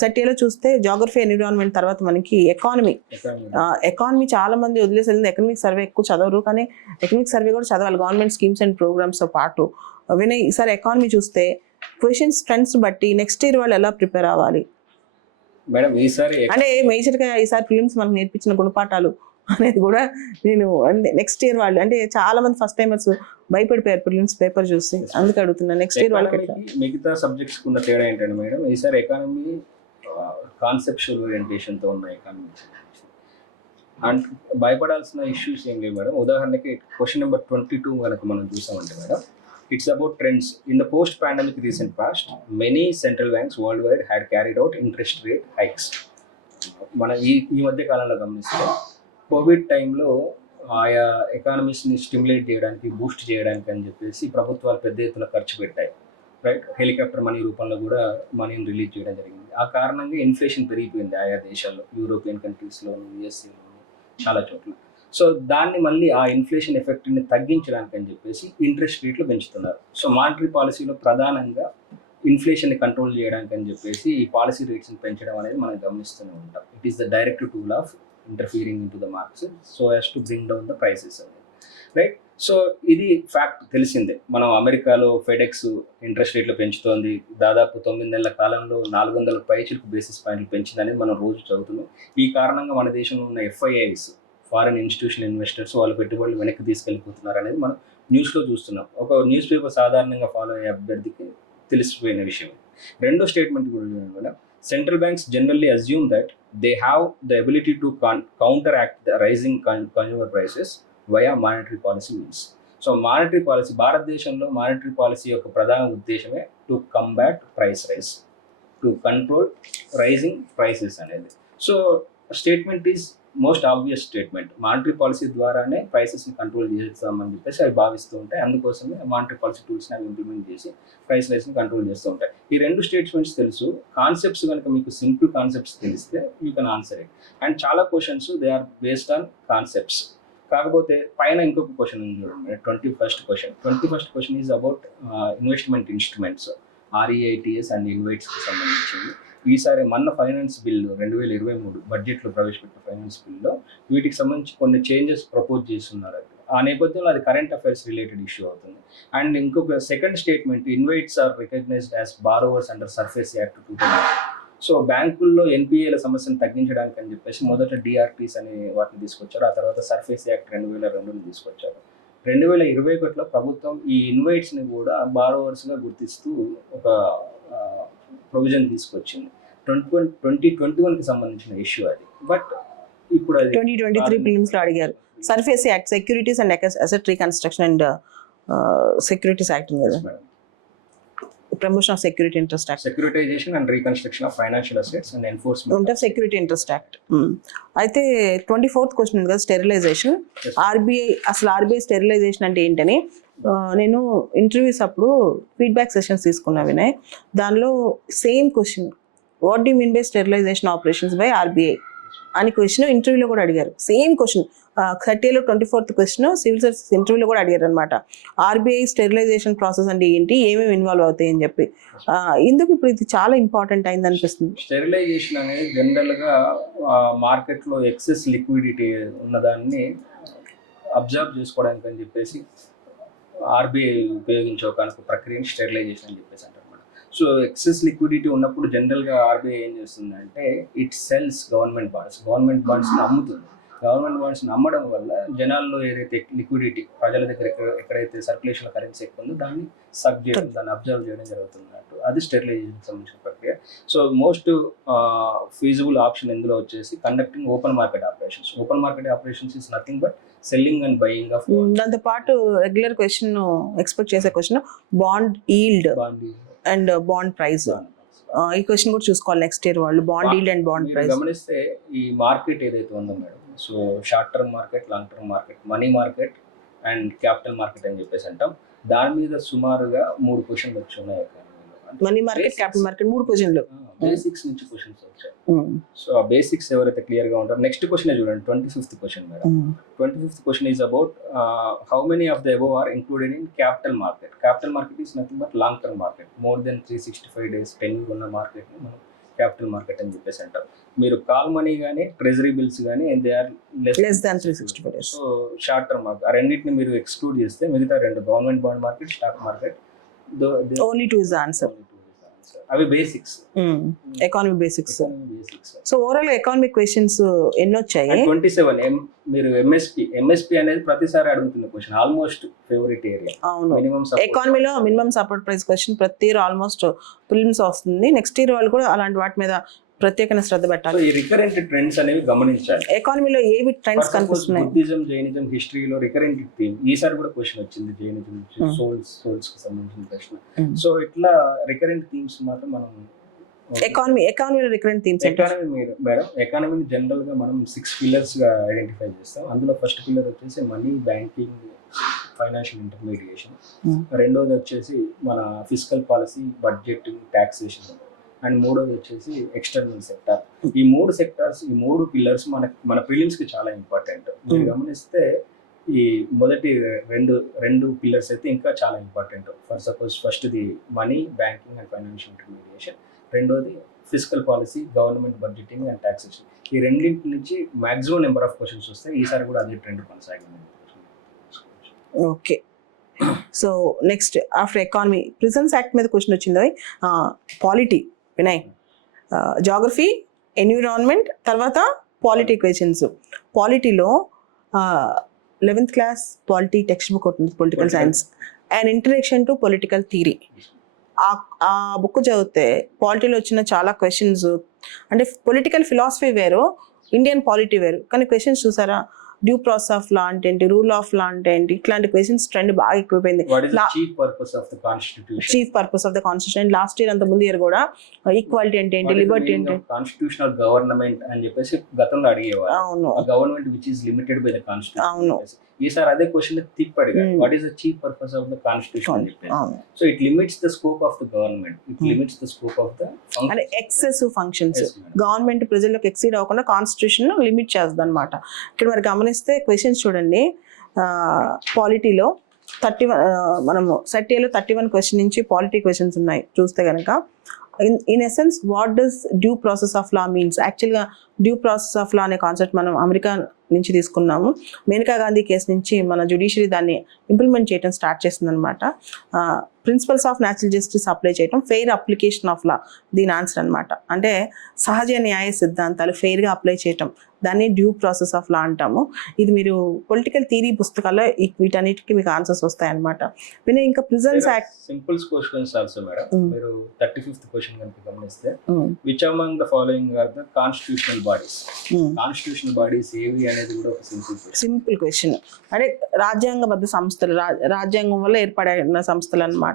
సెట్ ఏలో చూస్తే జాగ్రఫీ, ఎన్విరాన్మెంట్ తర్వాత మనకి ఎకానమీ చాలా మంది వదిలేసి వెళ్ళింది. ఎకనామిక్ సర్వే ఎక్కువ చదవరు, కానీ ఎకనామిక్ సర్వే కూడా చదవాలి గవర్నమెంట్ స్కీమ్స్ అండ్ ప్రోగ్రామ్స్తో పాటు. వినయ్, ఈసారి ఎకానమీ చూస్తే క్వశ్చన్స్ ట్రెండ్స్ బట్టి నెక్స్ట్ ఇయర్ వాళ్ళు ఎలా ప్రిపేర్ అవ్వాలి మేడం? ఈసారి అంటే మేజర్గా ఈసారి ఫిలిమ్స్ మనకు నేర్పించిన గుణపాఠాలు అనేది కూడా నేను నెక్స్ట్ ఇయర్ వాళ్ళు, అంటే చాలా మంది ఫస్ట్ టైమర్స్ భయపడిపోయారు ఫిలిమ్స్ పేపర్ చూసి, అందుకే అడుగుతున్నా నెక్స్ట్ ఇయర్ వాళ్ళకి. మిగతా సబ్జెక్ట్స్ ఉన్న తేడా ఏంటంటే మేడం, ఈసారి ఎకానమీ కాన్సెప్చువల్ ఓరియంటేషన్తో ఉన్న ఎకానమీ. అండ్ భయపడాల్సిన ఇష్యూస్ ఏం లేవు మేడం. ఉదాహరణకి క్వశ్చన్ నెంబర్ 22 కనుక మనం చూసామంటే madam, it's about trends. In the post-pandemic recent past, many central banks worldwide had carried out interest rate hikes. మన ఈ మధ్య కాలంలో గమనిస్తే కోవిడ్ టైంలో ఆయా ఎకానమీస్ని స్టిమ్యులేట్ చేయడానికి, బూస్ట్ చేయడానికి అని చెప్పేసి ప్రభుత్వాలు పెద్ద ఎత్తున ఖర్చు పెట్టాయి, రైట్? హెలికాప్టర్ మనీ రూపంలో కూడా మనీని రిలీజ్ చేయడం జరిగింది. ఆ కారణంగా ఇన్ఫ్లేషన్ పెరిగిపోయింది ఆయా దేశాల్లో, యూరోపియన్ కంట్రీస్లో, USA చాలా చోట్ల. సో దాన్ని మళ్ళీ ఆ ఇన్ఫ్లేషన్ ఎఫెక్ట్ని తగ్గించడానికి అని చెప్పేసి ఇంట్రెస్ట్ రేట్లు పెంచుతున్నారు. సో మానిటరీ పాలసీలో ప్రధానంగా ఇన్ఫ్లేషన్ని కంట్రోల్ చేయడానికి అని చెప్పేసి ఈ పాలసీ రేట్స్ని పెంచడం అనేది మనం గమనిస్తూనే ఉంటాం. It is the direct tool of interfering in to the markets so as to bring down the prices అనేది, రైట్. సో ఇది ఫ్యాక్ట్ తెలిసిందే. మనం అమెరికాలో ఫెడెక్స్ ఇంట్రెస్ట్ రేట్లు పెంచుతోంది, దాదాపు 9 నెలల కాలంలో 400 పైచిలకు బేసిస్ పాయింట్లు పెంచిందనేది మనం రోజు చదువుతున్నాం. ఈ కారణంగా మన దేశంలో ఉన్న FIIs, ఫారెన్ ఇన్స్టిట్యూషనల్ ఇన్వెస్టర్స్, వాళ్ళ పెట్టుబడులు వెనక్కి తీసుకెళ్ళిపోతున్నారు అనేది మనం న్యూస్లో చూస్తున్నాం. ఒక న్యూస్ పేపర్ సాధారణంగా ఫాలో అయ్యే అభ్యర్థికి తెలిసిపోయిన విషయం. రెండో స్టేట్మెంట్ కూడా చూడండి, central banks generally assume that they have the ability to counteract the rising consumer prices via monetary policy means. So monetary policy, భారతదేశంలో మానిటరీ పాలసీ యొక్క ప్రధాన ఉద్దేశమే to combat price rise, to control rising prices అనేది. So statement is most obvious statement. Monetary policy ద్వారానే ప్రైసెస్ని control చేస్తామని చెప్పేసి అవి భావిస్తూ ఉంటాయి. అందుకోసమే మానిటరీ పాలసీ టూల్స్ని అవి ఇంప్లిమెంట్ చేసి ప్రైస్ రైజ్ని కంట్రోల్ చేస్తూ ఉంటాయి. ఈ రెండు స్టేట్మెంట్స్ తెలుసు. కాన్సెప్ట్స్ కనుక మీకు సింపుల్ కాన్సెప్ట్స్ తెలిస్తే you can answer it. And చాలా questions they are based on concepts. కాకపోతే పైన ఇంకొక క్వశ్చన్ ఉంది చూడండి, 21st question is about investment instruments, REITs and ఇన్వైట్స్కి సంబంధించింది. ఈసారి మన ఫైనాన్స్ బిల్లు 2023 బడ్జెట్లో ప్రవేశపెట్టిన ఫైనాన్స్ బిల్లో వీటికి సంబంధించి కొన్ని చేంజెస్ ప్రపోజ్ చేస్తున్నారు. ఆ నేపథ్యంలో అది కరెంట్ అఫైర్స్ రిలేటెడ్ ఇష్యూ అవుతుంది. అండ్ ఇంకొక second statement, InvITs are recognized as borrowers under SARFAESI act 2000. సో బ్యాంకుల్లో NPAల సమస్యను తగ్గించడానికి అని చెప్పేసి మొదట DRTs అనే వాటిని తీసుకొచ్చారు. ఆ తర్వాత సర్ఫేస్ యాక్ట్ 2002ని తీసుకొచ్చారు. 2021లో ప్రభుత్వం ఈ ఇన్వైట్స్ని కూడా బారోవర్స్గా గుర్తిస్తూ ఒక ప్రొవిజన్ తీసుకొచ్చింది. 2021కి సంబంధించిన ఇష్యూ అది. బట్ ఇప్పుడు అది 2023 ప్రిలిమ్స్లో అడిగారు. SARFAESI act, securities and asset reconstruction and securities act కదా, promotion of security interest act, securitisation and reconstruction of financial assets and enforcement of security interest act. అయితే 24th క్వశ్చన్ ఉంది కదా, స్టెరిలైజేషన్. అసలు ఆర్బీఐ స్టెరిలైజేషన్ అంటే ఏంటని నేను interviews అప్పుడు feedback sessions తీసుకున్నా వినయ్. దానిలో same question, what do mean by sterilisation operations by RBI అని క్వశ్చన్ ఇంటర్వ్యూలో కూడా అడిగారు. సేమ్ క్వశ్చన్ 30లో 24th క్వశ్చన్ సివిల్ సర్వీసెస్ ఇంటర్వ్యూలో కూడా అడిగారు అనమాట. ఆర్బీఐ స్టెరిలైజేషన్ ప్రాసెస్ అంటే ఏంటి, ఏమేమి ఇన్వాల్వ్ అవుతాయి అని చెప్పి. ఎందుకు ఇప్పుడు ఇది చాలా ఇంపార్టెంట్ అయింది అనిపిస్తుంది. స్టెరిలైజేషన్ అనేది జనరల్గా మార్కెట్లో ఎక్సెస్ లిక్విడిటీ ఉన్నదాన్ని అబ్జర్వ్ చేసుకోవడానికి అని చెప్పేసి ఆర్బీఐ ఉపయోగించే ఒక ప్రక్రియని స్టెరిలైజేషన్ అని చెప్పేసి అంటారు. సో ఎక్సెస్ లిక్విడిటీ ఉన్నప్పుడు జనరల్గా ఆర్బీఐ ఏం చేస్తుందంటే ఇట్ సెల్స్ గవర్నమెంట్ బాండ్స్ని అమ్ముతుంది. గవర్నమెంట్ బాండ్స్ని అమ్మడం వల్ల జనాల్లో ఏదైతే లిక్విడిటీ ప్రజల దగ్గర ఎక్కడైతే సర్క్యులేషన్ కరెన్సీ ఎక్కువ ఉందో దాన్ని సక్ చేయడం, దాన్ని అబ్జర్వ్ చేయడం జరుగుతున్నట్టు. అది స్టెరిలైజేషన్కి సంబంధించిన ప్రక్రియ. సో మోస్ట్ ఫీజిబుల్ ఆప్షన్ ఇందులో వచ్చేసి conducting open market operations. Open market operations is nothing but selling and buying of. దాంతో పాటు రెగ్యులర్ క్వశ్చన్ ఎక్స్పెక్ట్ చేసే question bond yield and bond price. ఈ క్వశ్చన్ కూడా చూసుకోవాలి నెక్స్ట్ ఇయర్ వాళ్ళు, bond yield and bond price. గమనిస్తే ఈ market ఏదైతే ఉందో madam, so short term market, long term market, money market and capital market అని చెప్పేసి అంటాం. దాని మీద సుమారుగా 3 క్వశ్చన్లు వచ్చి ఉన్నాయి. మనీ మార్కెట్, క్యాపిటల్ మార్కెట్ 3 క్వశ్చన్లు బేసిక్స్ నుంచి క్వశ్చన్స్ వచ్చాయి. సో ఆ బేసిక్స్ ఎవరైతే క్లియర్ గా ఉంటారో నెక్స్ట్ క్వశ్చన్ చూడండి, 25th question madam. 25th question is about how many of the above are included in capital market. Capital market is nothing but long term market, more than 365 days tenure ఉన్న market ని మనం capital market అని చెప్పేసి అంటారు. మీరు call money కానీ treasury bills కానీ they are less than 365 days. So short term market, ఆ రెండింటిని మీరు ఎక్స్క్లూడ్ చేస్తే మిగతా 2 government bond market, stock market, only 2 is the answer. అవి basics, economy basics. So overall economic questions ఎన్ని వచ్చాయి? 27. మీరు ఎంఎస్పి అనేది ప్రతిసారి అడుగుతున్న క్వశ్చన్, ఆల్మోస్ట్ ఫేవరెట్ ఏరియా. అవును, ఎకానమీలో మినిమం సపోర్ట్ ప్రైస్ క్వశ్చన్ ప్రతి ఇయర్ ఆల్మోస్ట్ ప్రిలిమ్స్ వస్తుంది. నెక్స్ట్ ఇయర్ వాళ్ళు కూడా అలాంటి వాటి మీద ప్రత్యేకంగా శ్రద్ధ పెట్టాలి. ఈ రికరెంట్ ట్రెండ్స్ అనేవి గమనించాలి. ఎకానమీలో ఏవి ట్రెండ్స్ కనిపిస్తున్నాయి? బుద్ధిజం, జైనిజం హిస్టరీలో రికరెంట్ థీమ్. ఈసారి కూడా క్వశ్చన్ వచ్చింది జైనిజం, సోల్స్ కి సంబంధించిన ప్రశ్న. సో ఇట్లా రికరెంట్ థీమ్స్ మాత్రం మనం ఎకానమీలో రికరెంట్ థీమ్స్. ఎకానమీని జనరల్ గా మనం 6 pillars గా ఐడెంటిఫై చేస్తాం. అందులో ఫస్ట్ పిల్లర్ వచ్చేసి మనీ, బ్యాంకింగ్, ఫైనాన్షియల్ ఇంటర్మీడియేషన్. రెండోది వచ్చేసి మన physical policy, budget, taxation. And మూడోది వచ్చేసి ఎక్స్టర్నల్ సెక్టార్. ఈ 3 సెక్టార్స్, ఈ 3 పిల్లర్స్ మన ప్రిలిమ్స్ కి చాలా ఇంపార్టెంట్. మీరు గమనిస్తే ఈ మొదటి రెండు పిల్లర్స్ అయితే ఇంకా చాలా ఇంపార్టెంట్. ఫర్ సపోజ్ ఫస్ట్ది money, banking and financial intermediation, రెండోది physical policy, government budgeting and taxation. ఈ రెండింటి నుంచి మాక్సిమం నెంబర్ ఆఫ్ క్వశ్చన్స్ వస్తాయి. ఈసారి కూడా అదే ట్రెండ్ కొనసాగింది. Okay, so next after economy prisons act మీద క్వశ్చన్ వచ్చింది. పాలిటీ వినయ్, జాగ్రఫీ, ఎన్విరాన్మెంట్, తర్వాత పాలిటీ క్వశ్చన్స్. పాలిటీలో 11th class polity textbook ఉంటుంది, political science and introduction to political theory. ఆ బుక్ చదివితే పాలిటీలో వచ్చిన చాలా క్వశ్చన్స్, అంటే పొలిటికల్ ఫిలాసఫీ వేరు, ఇండియన్ పాలిటీ వేరు, కానీ క్వశ్చన్స్ చూసారా, డ్యూ ప్రాసెస్ ఆఫ్ లా అంటే ఏంటి, రూల్ ఆఫ్ లా అంటే ఏంటి, ఇట్లాంటి క్వశ్చన్స్ ట్రెండ్ బాగా ఎక్కువైపోయింది. Chief purpose of the constitution. Last year అంత ముందు ఇయర్ కూడా ఈక్వాలిటీ అంటే ఏంటి, లిబర్టీ అంటే కాన్స్టిట్యూషనల్ గవర్నమెంట్ అని చెప్పేసి గతంలో అడిగేవారు. అవును, government which is limited by the constitution. అవును, ఈసారి అదే క్వశ్చన్ తిప్పి what is the chief purpose of the constitution. So it limits the scope of the government, it limits the scope of the అంటే ఎక్సెసివ్ ఫంక్షన్స్. గవర్నమెంట్ ప్రజల్లోకి exceed అవ్వకుండా constitution limit చేస్తుంది అనమాట. ఇక్కడ మరి గమనిస్తే క్వశ్చన్స్ చూడండి, పాలిటీలో 31 మనము సెట్ ఏలో 31 క్వశ్చన్ నుంచి పాలిటీ క్వశ్చన్స్ ఉన్నాయి. చూస్తే కనుక in essence what does due process of law means. యాక్చువల్గా డ్యూ ప్రాసెస్ ఆఫ్ లా అనే కాన్సెప్ట్ మనం అమెరికా నుంచి తీసుకున్నాము. మేనకా గాంధీ కేసు నుంచి మన జ్యుడిషియరీ దాన్ని ఇంప్లిమెంట్ చేయడం స్టార్ట్ చేసింది అనమాట. Principles of natural justice apply చేయడం, ఫెయిర్ అప్లికేషన్ ఆఫ్ లా దీని ఆన్సర్ అనమాట. అంటే సహజ న్యాయ సిద్ధాంతాలు ఫెయిర్గా అప్లై చేయటం, దాన్ని డ్యూ ప్రాసెస్ ఆఫ్ లా అంటాము. ఇది మీరు పొలిటికల్ థియరీ పుస్తకాల్లో వీటన్నిటికీ మీకు ఆన్సర్స్ వస్తాయన్నమాట. പിന്നെ ఇంకా prisons act simple questions also madam. మీరు 35th క్వశ్చన్ కనుక గమనిస్తే which among the following are the constitutional bodies. Constitutional bodies ఏవి అనేది కూడా ఒక సింపుల్ క్వశ్చన్. అంటే రాజ్యాంగబద్ధ సంస్థలు, రాజ్యాంగం వల్ల ఏర్పడిన సంస్థలు అన్నమాట.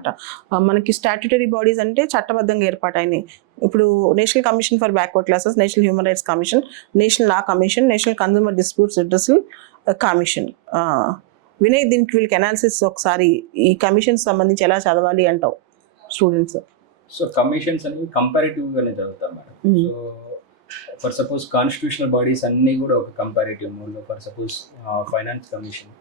మనకి స్టాట్యుటరీ బాడీస్ అంటే చట్టబద్ధంగా ఏర్పాటైనవి. ఇప్పుడు national commission for backward classes, national human rights commission, national law commission, national consumer disputes redressal commission. Vinay, దీనికి వీళ్ళకి అనాలిసిస్ ఒకసారి ఈ కమిషన్ సంబంధించి ఎలా చదవాలి అంటావు స్టూడెంట్స్? సో కమిషన్స్ అనేవి కంపారిటివ్ గానే చదువుతాం madam. So for suppose constitutional bodies అన్ని కూడా ఒక కంపారిటివ్ మోడ్ లో, for suppose finance commission,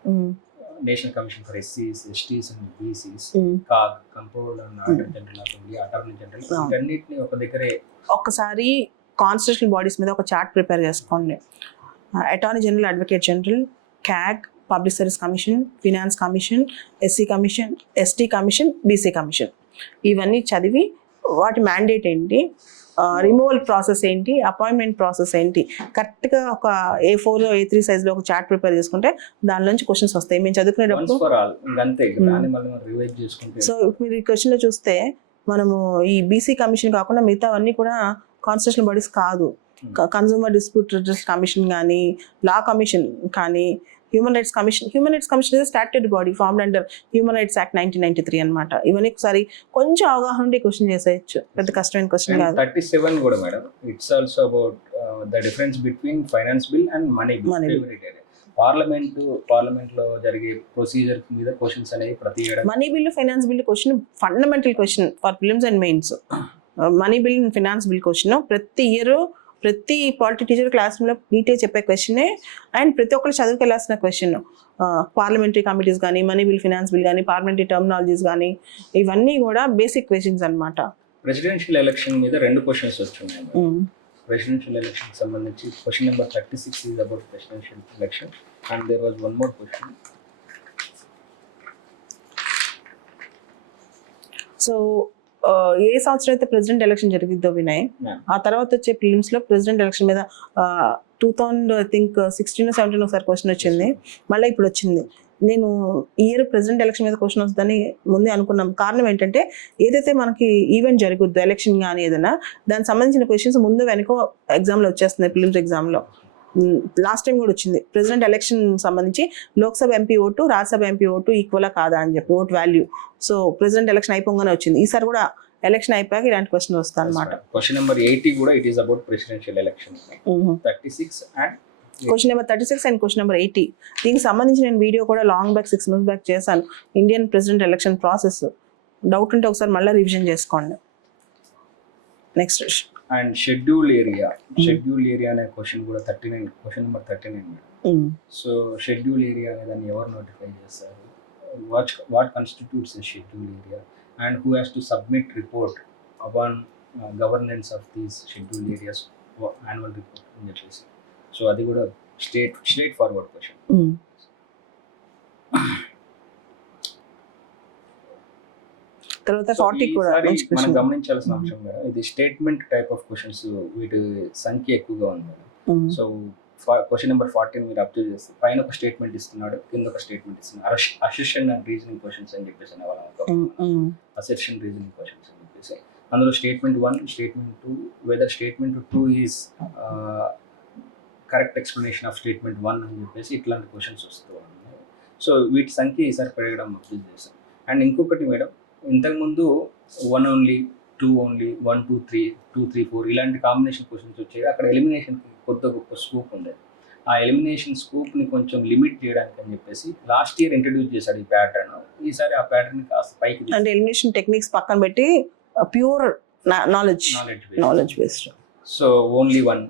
national commission for ఎస్సీస్, STs and BCs, CAG, controller and auditor general of India, attorney general, వీటన్నిటిని ఒక దగ్గరే. ఒక్కసారి కాన్స్టిట్యూషనల్ బాడీస్ మీద ఒక చార్ట్ ప్రిపేర్ చేసుకోండి. Attorney general, advocate general, CAG, public service commission, finance commission, SC commission, ST commission, BC commission, ఇవన్నీ చదివి వాటి మ్యాండేట్ ఏంటి, రిమూవల్ ప్రాసెస్ ఏంటి, అపాయింట్మెంట్ ప్రాసెస్ ఏంటి, కరెక్ట్గా ఒక A4 A3 సైజ్లో ఒక చార్ట్ ప్రిపేర్ చేసుకుంటే దాని నుంచి క్వశ్చన్స్ వస్తాయి. మేము చదువుకునేటప్పుడు సో మీరు ఈ క్వశ్చన్లో చూస్తే మనము ఈ బీసీ కమిషన్ కాకుండా మిగతావన్నీ కూడా కాన్స్టిట్యూషనల్ బాడీస్ కాదు. కన్జ్యూమర్ డిస్ప్యూట్ రిడ్రెసల్ కమిషన్ కానీ, లా కమిషన్ కానీ, human rights commission is statutory body formed under human rights act 1993 అనమాట. ఇవన్నీ ఒకసారి కొంచెం అవగాహన ఉండి క్వశ్చన్ చేసేయచ్చు, పెద్ద కష్టమైన క్వశ్చన్ కాదు. 37 కూడా madam, it's also about the difference between finance bill and money bill. Parliament లో జరిగే ప్రొసీజర్ మీద క్వశ్చన్స్ అనేవి ప్రతి ఏడాది. Money bill, finance bill question fundamental question for prelims and mains. Money bill and finance bill question ప్రతి year ప్రతి polity teacher class రూమ్లో నీట్గా చెప్పే క్వశ్చనే, అండ్ ప్రతి ఒక్కరు చదువుకు వెళ్ళాల్సిన క్వశ్చన్. పార్లమెంటరీ కమిటీస్ కానీ, మనీ బిల్, ఫైనాన్స్ బిల్ కానీ, పార్లమెంటరీ టర్మినాలజీస్ కానీ, ఇవన్నీ కూడా బేసిక్ క్వశ్చన్స్ అనమాట. ప్రెసిడెన్షియల్ ఎలక్షన్ మీద 2 క్వశ్చన్స్ వచ్చున్నాయి. ప్రెసిడెన్షియల్ ఎలక్షన్ సంబంధించి question number 36 is about presidential election and there was one more question. So ఏ సంవత్సరం అయితే ప్రెసిడెంట్ ఎలక్షన్ జరిగిద్దో వినయ్, ఆ తర్వాత వచ్చే ప్రిలిమ్స్ లో ప్రెసిడెంట్ ఎలక్షన్ మీద 2016-17 ఒకసారి క్వశ్చన్ వచ్చింది, మళ్ళీ ఇప్పుడు వచ్చింది. నేను ఈ ఇయర్ ప్రెసిడెంట్ ఎలక్షన్ మీద క్వశ్చన్ వస్తుందని ముందే అనుకున్నాం. కారణం ఏంటంటే ఏదైతే మనకి ఈవెంట్ జరుగుద్దో ఎలక్షన్ కానీ ఏదైనా, దానికి సంబంధించిన క్వశ్చన్స్ ముందు వెనుక ఎగ్జామ్లో వచ్చేస్తున్నాయి. ప్రిలిమ్స్ ఎగ్జామ్లో లాస్ట్ టైం కూడా వచ్చింది. ప్రెసిడెంట్ ఎలక్షన్ సంబంధించి Lok Sabha MP vote, Rajya Sabha MP vote ఈక్వలా కాదా అని చెప్పి vote value. So president election అయిపోగానే వచ్చింది. ఈసారి కూడా ఎలక్షన్ అయిపోయాక ఇలాంటి క్వశ్చన్ వస్తాయి అనమాట. క్వశ్చన్ నెంబర్ 80 కూడా it is about presidential election. 36 and question number 36 and question number 80. దీనికి సంబంధించి నేను వీడియో కూడా లాంగ్ బ్యాక్ 6 months బ్యాక్ చేశాను. Indian president election process. Doubt ఉంటే ఒకసారి మళ్ళీ రివిజన్ చేసుకోండి. నెక్స్ట్ అండ్ షెడ్యూల్ ఏరియా అనే క్వశ్చన్ కూడా 39 question number 39. So schedule area అనే దాన్ని ఎవరు నోటిఫై చేస్తారు, what constitutes a schedule area and who has to submit report upon governance of these schedule areas annual report అని చెప్పేసి. So అది కూడా స్ట్రేట్ ఫార్వర్డ్ క్వశ్చన్. తర్వాత 40 కూడా మనం గమనించాల్సిన అంశం కదా, ఇది స్టేట్మెంట్ టైప్ ఆఫ్ క్వశ్చన్స్, వీటి సంఖ్య ఎక్కువగా ఉంది. సో క్వశ్చన్ నెంబర్ 14 మీరు అబ్జర్వ్ చేస్తే పైన ఒక స్టేట్మెంట్ ఇస్తున్నాడు, కింద ఒక స్టేట్మెంట్ ఇస్తున్నాడు. అసెర్షన్ అండ్ రీజనింగ్ క్వశ్చన్స్ అని చెప్పేసి అసెర్షన్ రీజనింగ్ క్వశ్చన్స్ అని చెప్పేసి అందులో statement 1, statement 2, whether statement 2 is correct explanation of statement 1 అని చెప్పేసి ఇట్లాంటి క్వశ్చన్స్ వస్తూ ఉన్నాయి. సో వీటి సంఖ్య ఈసారి పెరగడం అబ్జర్వ్ చేశాం. అండ్ ఇంకొకటి మేడం, ఇంతకుముందు 1 ఓన్లీ, 2 ఓన్లీ, 1 2 3, 2 3 4 ఇలాంటి కాంబినేషన్ క్వశ్చన్స్ వచ్చాయి. అక్కడ ఎలిమినేషన్కి కొత్త గొప్ప స్కోప్ ఉండేది. ఆ ఎలిమినేషన్ స్కోప్ని కొంచెం లిమిట్ చేయడానికి అని చెప్పేసి లాస్ట్ ఇయర్ ఇంట్రడ్యూస్ చేశాడు ఈ ప్యాటర్న్. ఈసారి ఆ ప్యాటర్న్ కాస్త పైకి అంటే ఎలిమినేషన్ టెక్నిక్స్ పక్కన పెట్టి pure knowledge based. So only 1,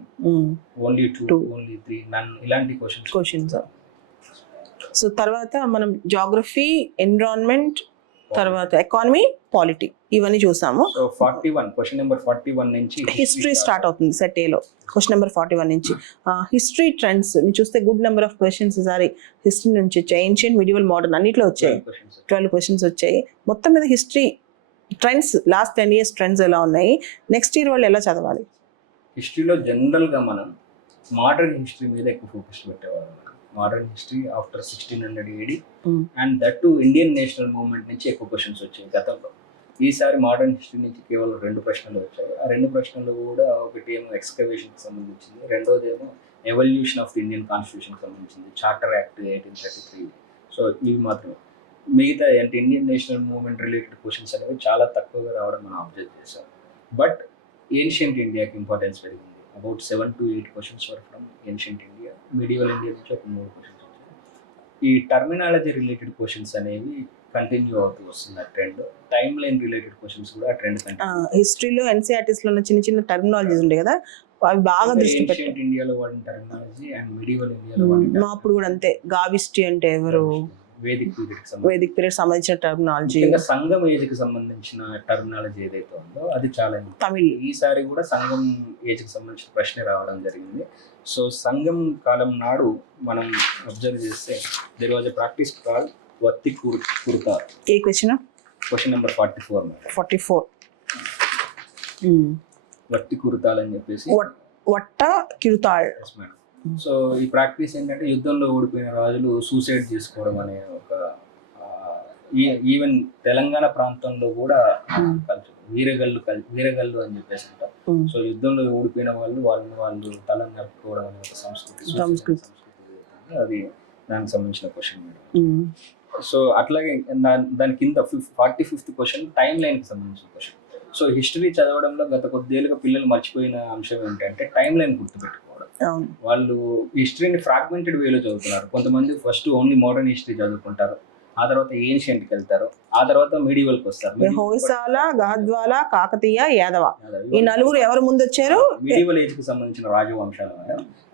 only 2, only 3, నన్ ఇలాంటి క్వశ్చన్స్. సో తర్వాత మనం జాగ్రఫీ, ఎన్విరాన్మెంట్, తర్వాత ఎకానమీ, పాలిటీ ఇవన్నీ చూసాము. సో 41 క్వశ్చన్ నెంబర్ 41 నుంచి హిస్టరీ స్టార్ట్ అవుతుంది సెట్ ఏలో. క్వశ్చన్ నెంబర్ 41 నుంచి హిస్టరీ ట్రెండ్స్ మీరు చూస్తే గుడ్ నెంబర్ ఆఫ్ క్వశ్చన్స్ ఈసారి హిస్టరీ నుంచి వచ్చాయి. ఏన్షియంట్, మిడివల్, మోడర్న్ అన్నిట్లో వచ్చాయి. 12 క్వశ్చన్స్ వచ్చాయి. మొత్తం మీద history trends last 10 years trends ఎలా ఉన్నాయి, నెక్స్ట్ ఇయర్ వాళ్ళు ఎలా చదవాలి? హిస్టరీలో జనరల్గా మనం మోడర్న్ హిస్టరీ మీద ఎక్కువ ఫోకస్ పెట్టేవాళ్ళం. Modern history after 1600 AD and that to Indian national movement నుంచి ఎక్కువ క్వశ్చన్స్ వచ్చాయి గతంలో. ఈసారి మోడర్న్ హిస్టరీ నుంచి కేవలం 2 ప్రశ్నలు వచ్చాయి. ఆ 2 ప్రశ్నలు కూడా ఒకటి ఏమో ఎక్స్కవేషన్కి సంబంధించింది, రెండోది ఏమో ఎవల్యూషన్ ఆఫ్ ది ఇండియన్ కాన్స్టిట్యూషన్కి సంబంధించింది, చార్టర్ యాక్ట్ 1833. సో ఇవి మాత్రమే. మిగతా అంటే Indian national movement related questions అనేవి చాలా తక్కువగా రావడం మనం అబ్జర్వ్ చేసాం. బట్ ఏన్షియంట్ ఇండియాకి ఇంపార్టెన్స్ పెరిగింది. About 7 to 8 questions were from ancient India. Medieval India నుంచి ఒక 3 క్వశ్చన్స్ వచ్చాయి. ఈ టర్మినాలజీ రిలేటెడ్ క్వశ్చన్స్ అనేవి కంటిన్యూ అవుతూ వస్తుంది. ఆ trend time line related questions కూడా ఆ ట్రెండ్ కంటిన్యూ. హిస్టరీలో ఎన్సీఆర్టీస్ లో చిన్న చిన్న టర్మినాలజీస్ ఉంటాయి కదా, అవి బాగా దృష్టి పెట్టారు. ఏన్షియంట్ ఇండియాలో వాడిన టర్మినాలజీ అండ్ మిడివల్ ఇండియాలో వాడిన మా అప్పుడు కూడా అంతే. గావిస్టి అంటే ఎవరు? వేదిక్ పీరియడ్ సంబంధించిన టర్మినాలజీ. సంఘం ఏజ్ కి సంబంధించిన టర్మినాలజీ ఏదైతే ఉందో అది చాలా తమిళ్. ఈసారి కూడా సంఘం ఏజ్ కి సంబంధించిన ప్రశ్న రావడం జరిగింది. సో సంఘం కాలం నాడు మనం అబ్జర్వ్ చేస్తే there was a practice call వత్తి కుర్తా. ఏ క్వశ్చన్? Question number 44. 44 వత్తి కుర్తాల్ అని చెప్పేసి వట్ట కిరుతాళ్. సో ఈ ప్రాక్టీస్ ఏంటంటే యుద్ధంలో ఓడిపోయిన రాజులు సూసైడ్ చేసుకోవడం అనే ఒక ఈవెన్ తెలంగాణ ప్రాంతంలో కూడా కల్చర్ వీరగల్లు అని చెప్పేసి అంటారు. సో యుద్ధంలో ఓడిపోయిన వాళ్ళు తలను నరుపుకోవడం అనే ఒక సంస్కృతి అది దానికి సంబంధించిన క్వశ్చన్. సో అట్లాగే దాని కింద 45th క్వశ్చన్ టైమ్ లైన్ కి సంబంధించిన క్వశ్చన్. సో హిస్టరీ చదవడంలో గత కొద్దేళ్ళుగా పిల్లలు మర్చిపోయిన అంశం ఏంటంటే టైం లైన్ గుర్తుపెట్టుకోవడం. వాళ్ళు హిస్టరీని ఫ్రాగ్మెంటెడ్ వేలో చదువుతున్నారు. కొంతమంది ఫస్ట్ ఓన్లీ మోడర్న్ హిస్టరీ చదువుకుంటారు, ఆ తర్వాత ఏన్షియంట్కి వెళ్తారు, ఆ తర్వాత మీడివల్కి వస్తారు. హోయసాల, గాద్వాల, కాకతీయ, యాదవ ఈ నలుగురు ఎవరు ముందు వచ్చారు? మీడివల్ ఏజ్ కి సంబంధించిన రాజవంశాలు.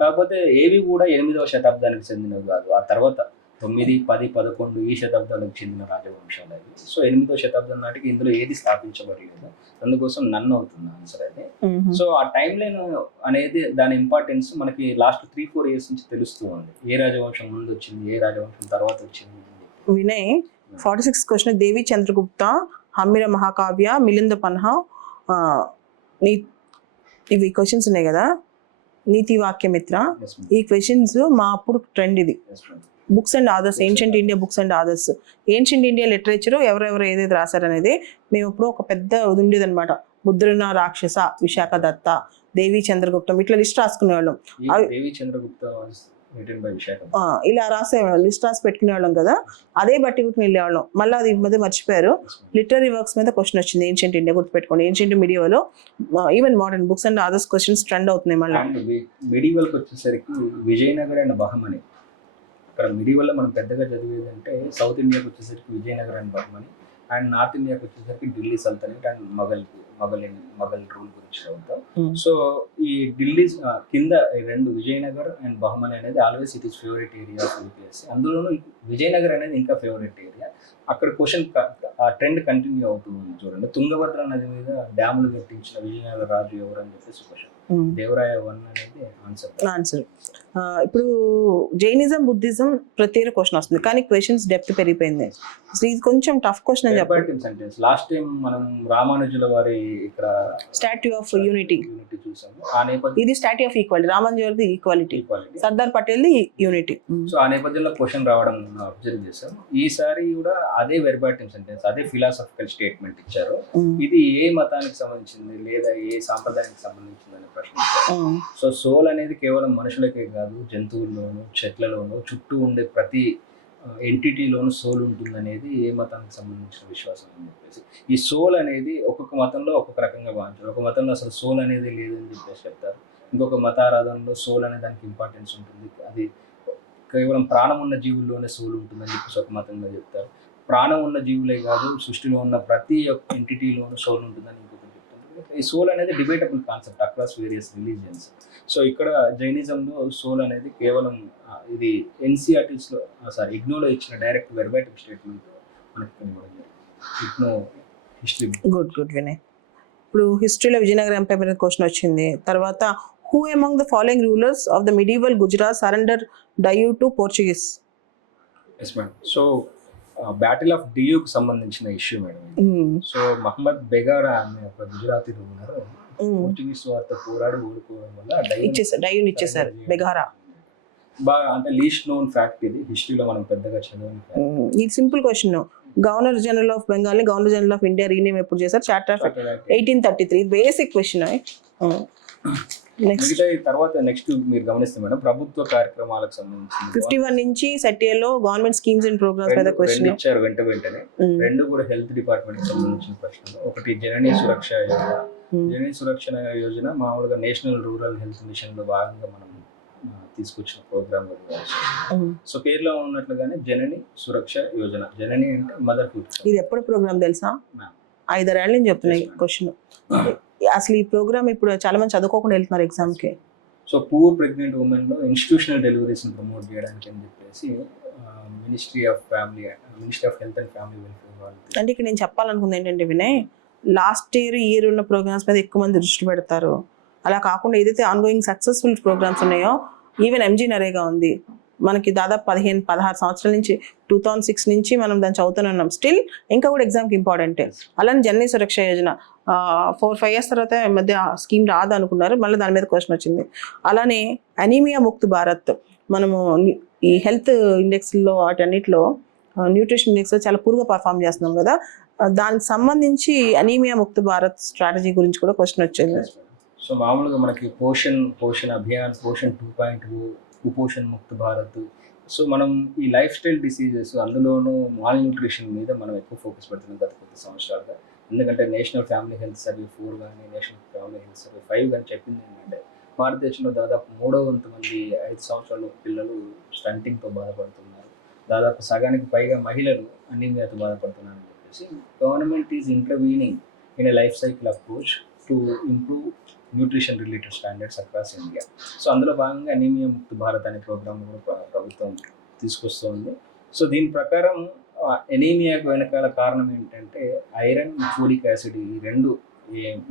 కాకపోతే ఏవి కూడా 8వ శతాబ్దానికి చెందినవి కాదు. ఆ తర్వాత 9, 10, 11 ఈ శతాబ్దాలకు చెందిన రాజవంశాలు అవి. సో 8వ శతాబ్దం నాటికి ఇందులో ఏది స్థాపించబడలేదు. అందుకోసం నన్ను అవుతుంది ఆన్సర్ అయితే. సో ఆ టైం లైన్ అనేది దాని ఇంపార్టెన్స్ మనకి లాస్ట్ 3-4 years నుంచి తెలుస్తూ ఉంది. ఏ రాజవంశం ముందు వచ్చింది, ఏ రాజవంశం తర్వాత వచ్చింది. వినయ్ 46 క్వశ్చన్. దేవి చంద్రగుప్త, హమ్మిర మహాకావ్య, మిలింద పన్హా, ఇవి క్వశ్చన్స్ ఉన్నాయి కదా. నీతి వాక్యమిత్ర, ఈ క్వశ్చన్స్ మా అప్పుడు ట్రెండ్. ఇది books and authors, ancient India books and authors, ancient India literature ఎవరెవరు ఏదైతే రాశారనేది మేము ఇప్పుడు ఒక పెద్ద ఉండేది అనమాట. ముద్రణ రాక్షస, విశాఖ దత్త, దేవి చంద్రగుప్తం ఇట్లా లిస్ట్ రాసుకునేవాళ్ళం. ఇలా రాసేవాళ్ళం, లిస్ట్ రాసి పెట్టుకునేవాళ్ళం కదా. అదే బట్టి గుర్తుని వెళ్ళేవాళ్ళం. మళ్ళీ అది మధ్య మర్చిపోయారు. లిటరీ వర్క్స్ మీద క్వశ్చన్ వచ్చింది. ఏన్షియంట్ ఇండియా గుర్తుపెట్టుకోండి. ఏన్షియంట్ మీడియాలో even modern books and authors questions trend అవుతున్నాయి. మళ్ళీ మీడియాకి వచ్చేసరికి విజయనగర్ అండ్ బహమని. ఇక్కడ మిడివల్లో మనం పెద్దగా చదివేది అంటే సౌత్ ఇండియాకి వచ్చేసరికి Vijayanagar and Bahmani, and north ఇండియాకి వచ్చేసరికి ఢిల్లీ సల్తనట్ అండ్ మొఘల్ రూల్ గురించి చదువుతాం. సో ఈ ఢిల్లీ కింద ఈ రెండు విజయనగర్ అండ్ బహమని అనేది always it is favourite area of UPSC. అందులోనూ విజయనగర్ అనేది ఇంకా ఫేవరెట్ ఏరియా. అక్కడ క్వశ్చన్ ఆ ట్రెండ్ కంటిన్యూ అవుతుంది. చూడండి, తుంగభద్ర నది మీద డ్యాములు కట్టించిన విజయనగర రాజు ఎవరు అని చెప్పేసి క్వశ్చన్. దేవరాయ 1 అనేది ఆన్సర్. ఇప్పుడు జైనిజం, బుద్ధిజం ప్రతి క్వశ్చన్ వస్తుంది, కానీ క్వశ్చన్స్ డెప్త్ పెరిగిపోయింది. అసలు ఇది కొంచెం టఫ్ క్వశ్చన్ అని చెప్పండి. లాస్ట్ టైం మనం రామానుజుల వారి ఇక్కడ స్టాట్యూ ఆఫ్ యూనిటీ చూసాము. ఆ నేపథ్యం ఇది స్టాట్యూ ఆఫ్ ఈక్వాలిటీ, రామానుజులది ఈక్వాలిటీ, సర్దార్ పటేల్ ది యూనిటీ. సో ఆ నేపథ్యంలో క్వశ్చన్ రావడం అబ్జర్వ్ చేశాం. ఈసారి కూడా అదే వెర్బాటిమ్ సెంటెన్స్, అదే ఫిలాసఫికల్ స్టేట్మెంట్ ఇచ్చారు. ఇది ఏ మతానికి సంబంధించింది లేదా ఏ సాంప్రదాయానికి సంబంధించింది అనే ప్రశ్న. సో సోల్ అనేది కేవలం మనుషులకే కాదు, జంతువుల్లోనూ, చెట్లలోనూ, చుట్టూ ఉండే ప్రతి ఎంటిటీలోనూ సోల్ ఉంటుందనేది ఏ మతానికి సంబంధించిన విశ్వాసం అని చెప్పేసి. ఈ సోల్ అనేది ఒక్కొక్క మతంలో ఒక్కొక్క రకంగా భావించారు. ఒక మతంలో అసలు సోల్ అనేది లేదని చెప్పేసి చెప్తారు. ఇంకొక మతారాధనలో సోల్ అనే దానికి ఇంపార్టెన్స్ ఉంటుంది. అది కేవలం ప్రాణం ఉన్న జీవుల్లోనే సోల్ ఉంటుందని చెప్పేసి ఒక మతంలో చెప్తారు. ప్రాణం ఉన్న జీవులే కాదు, సృష్టిలో ఉన్న ప్రతి ఒక్క ఎంటిటీలోనూ సోల్ ఉంటుందని ఇంకొకటి చెప్తారు. ఈ సోల్ అనేది debatable concept across various religions. So ఇక్కడ జైనిజంలో సోల్ అనేది కేవలం ఇది ఎన్సీఆర్టీస్లో ఇగ్నోలో ఇచ్చిన డైరెక్ట్ వెర్బాటిమ్ స్టేట్మెంట్ మనకి కనబడింది. IGNOU history. గుడ్ వినయ్. ఇప్పుడు హిస్టరీలో విజయనగరం ఎంపైర్ మీద క్వశ్చన్ వచ్చింది. తర్వాత who among the following rulers of the medieval Gujarat surrender Diu to Portuguese? Yes madam. So battle of డియూకి సంబంధించిన issue madam. So Mahmud Begada అనే ఒక గుజరాతీ రూలర్ పోర్చుగీస్ వారితో పోరాడి ఓడిపోవడం వల్ల డయూని ఇచ్చేసారు బెగారా. బాగా అంటే లీస్ట్ నోన్ ఫ్యాక్ట్ ఇది, హిస్టరీలో మనం పెద్దగా చదవని. ఇది simple question. Governor general of Bengal ని governor general of India rename ఎప్పుడు చేశారు? చార్టర్ 1833. Basic question. మిగతా తర్వాత నెక్స్ట్ మీరు గమనిస్తే మేడం, ప్రభుత్వ కార్యక్రమాలకు సంబంధించి 51 నుంచి సెట్ఏలో గవర్నమెంట్ స్కీమ్స్ అండ్ ప్రోగ్రామ్స్ మీద క్వశ్చన్ ఇచ్చారు వెంటనే. రెండు కూడా హెల్త్ డిపార్ట్మెంట్ కి సంబంధించిన ప్రశ్నలు. ఒకటి జననీ సురక్ష యోజన. జననీ సురక్ష యోజన మామూలుగా నేషనల్ రూరల్ హెల్త్ మిషన్ లో భాగంగా మనం తీసుకొచ్చిన ప్రోగ్రామ్. సో పేరులో ఉన్నట్లుగానే జనని సురక్ష యోజన. జనని అంటే మదర్హుడ్. ఇది ఎప్పుడు ప్రోగ్రామ్ తెలుసా? 5-6 ఏళ్ళ నుంచి చెప్తున్నాయి క్వశ్చన్. అసలు ఈ ప్రోగ్రామ్ ఇప్పుడు చాలా మంది చదువుకోకుండా వెళ్తున్నారు ఎగ్జామ్ కి. సో పూర్ ప్రెగ్నెంట్ ఉమెన్ లో ఇన్స్టిట్యూషనల్ డెలివరీస్ ప్రమోట్ చేయడానికి అని చెప్పేసి ministry of health and family welfare. అంటే ఇక్కడ నేను చెప్పాలనుకుంది ఏంటంటే వినయ్, లాస్ట్ ఇయర్ ఉన్న ప్రోగ్రామ్స్ మీద ఎక్కువ మంది దృష్టి పెడతారు. అలా కాకుండా ఏదైతే ఆన్గోయింగ్ సక్సెస్ఫుల్ ప్రోగ్రామ్స్ ఉన్నాయో, ఈవెన్ ఎంజీ నరేగా ఉంది మనకి దాదాపు 15-16 సంవత్సరాల నుంచి 2006 నుంచి మనం దాన్ని చదువుతూనే ఉన్నాం. స్టిల్ ఇంకా కూడా ఎగ్జామ్కి ఇంపార్టెంట్. అలానే జననీ సురక్ష యోజన 4-5 years తర్వాత మధ్య స్కీమ్ రాదు అనుకున్నారు, మళ్ళీ దాని మీద క్వశ్చన్ వచ్చింది. అలానే అనీమియా ముక్త్ భారత్, మనము ఈ హెల్త్ ఇండెక్స్లో వాటన్నిటిలో న్యూట్రిషన్ ఇండెక్స్లో చాలా పూర్గా పర్ఫామ్ చేస్తున్నాం కదా, దానికి సంబంధించి అనీమియా ముక్త్ భారత్ స్ట్రాటజీ గురించి కూడా క్వశ్చన్ వచ్చింది. సో మామూలుగా మనకి పోషణ్ అభియాన్, పోషణ్ 2.0, కుపోషణ్ ముక్త్ భారత్. సో మనం ఈ లైఫ్ స్టైల్ డిసీజెస్, అందులోనూ మాల్ న్యూట్రిషన్ మీద మనం ఎక్కువ ఫోకస్ పెడుతున్నాం గత కొద్ది సంవత్సరాలుగా. ఎందుకంటే నేషనల్ ఫ్యామిలీ హెల్త్ సర్వే 4 కానీ నేషనల్ ఫ్యామిలీ హెల్త్ సర్వే 5 కానీ చెప్పింది ఏంటంటే, భారతదేశంలో దాదాపు 3/3 మంది 5 సంవత్సరాల పిల్లలు స్టంటింగ్తో బాధపడుతున్నారు. దాదాపు సగానికి పైగా మహిళలు అనీమియాతో బాధపడుతున్నారని చెప్పేసి government is intervening in a life cycle approach to improve nutrition related standards across India. So అందులో భాగంగా అనీమియా ముక్త్ భారత్ అనే ప్రోగ్రామ్ కూడా ప్రభుత్వం తీసుకొస్తుంది. సో దీని ప్రకారం ఎనీమియాకు వెనకాల కారణం ఏంటంటే ఐరన్, ఫోలిక్ యాసిడ్, ఈ 2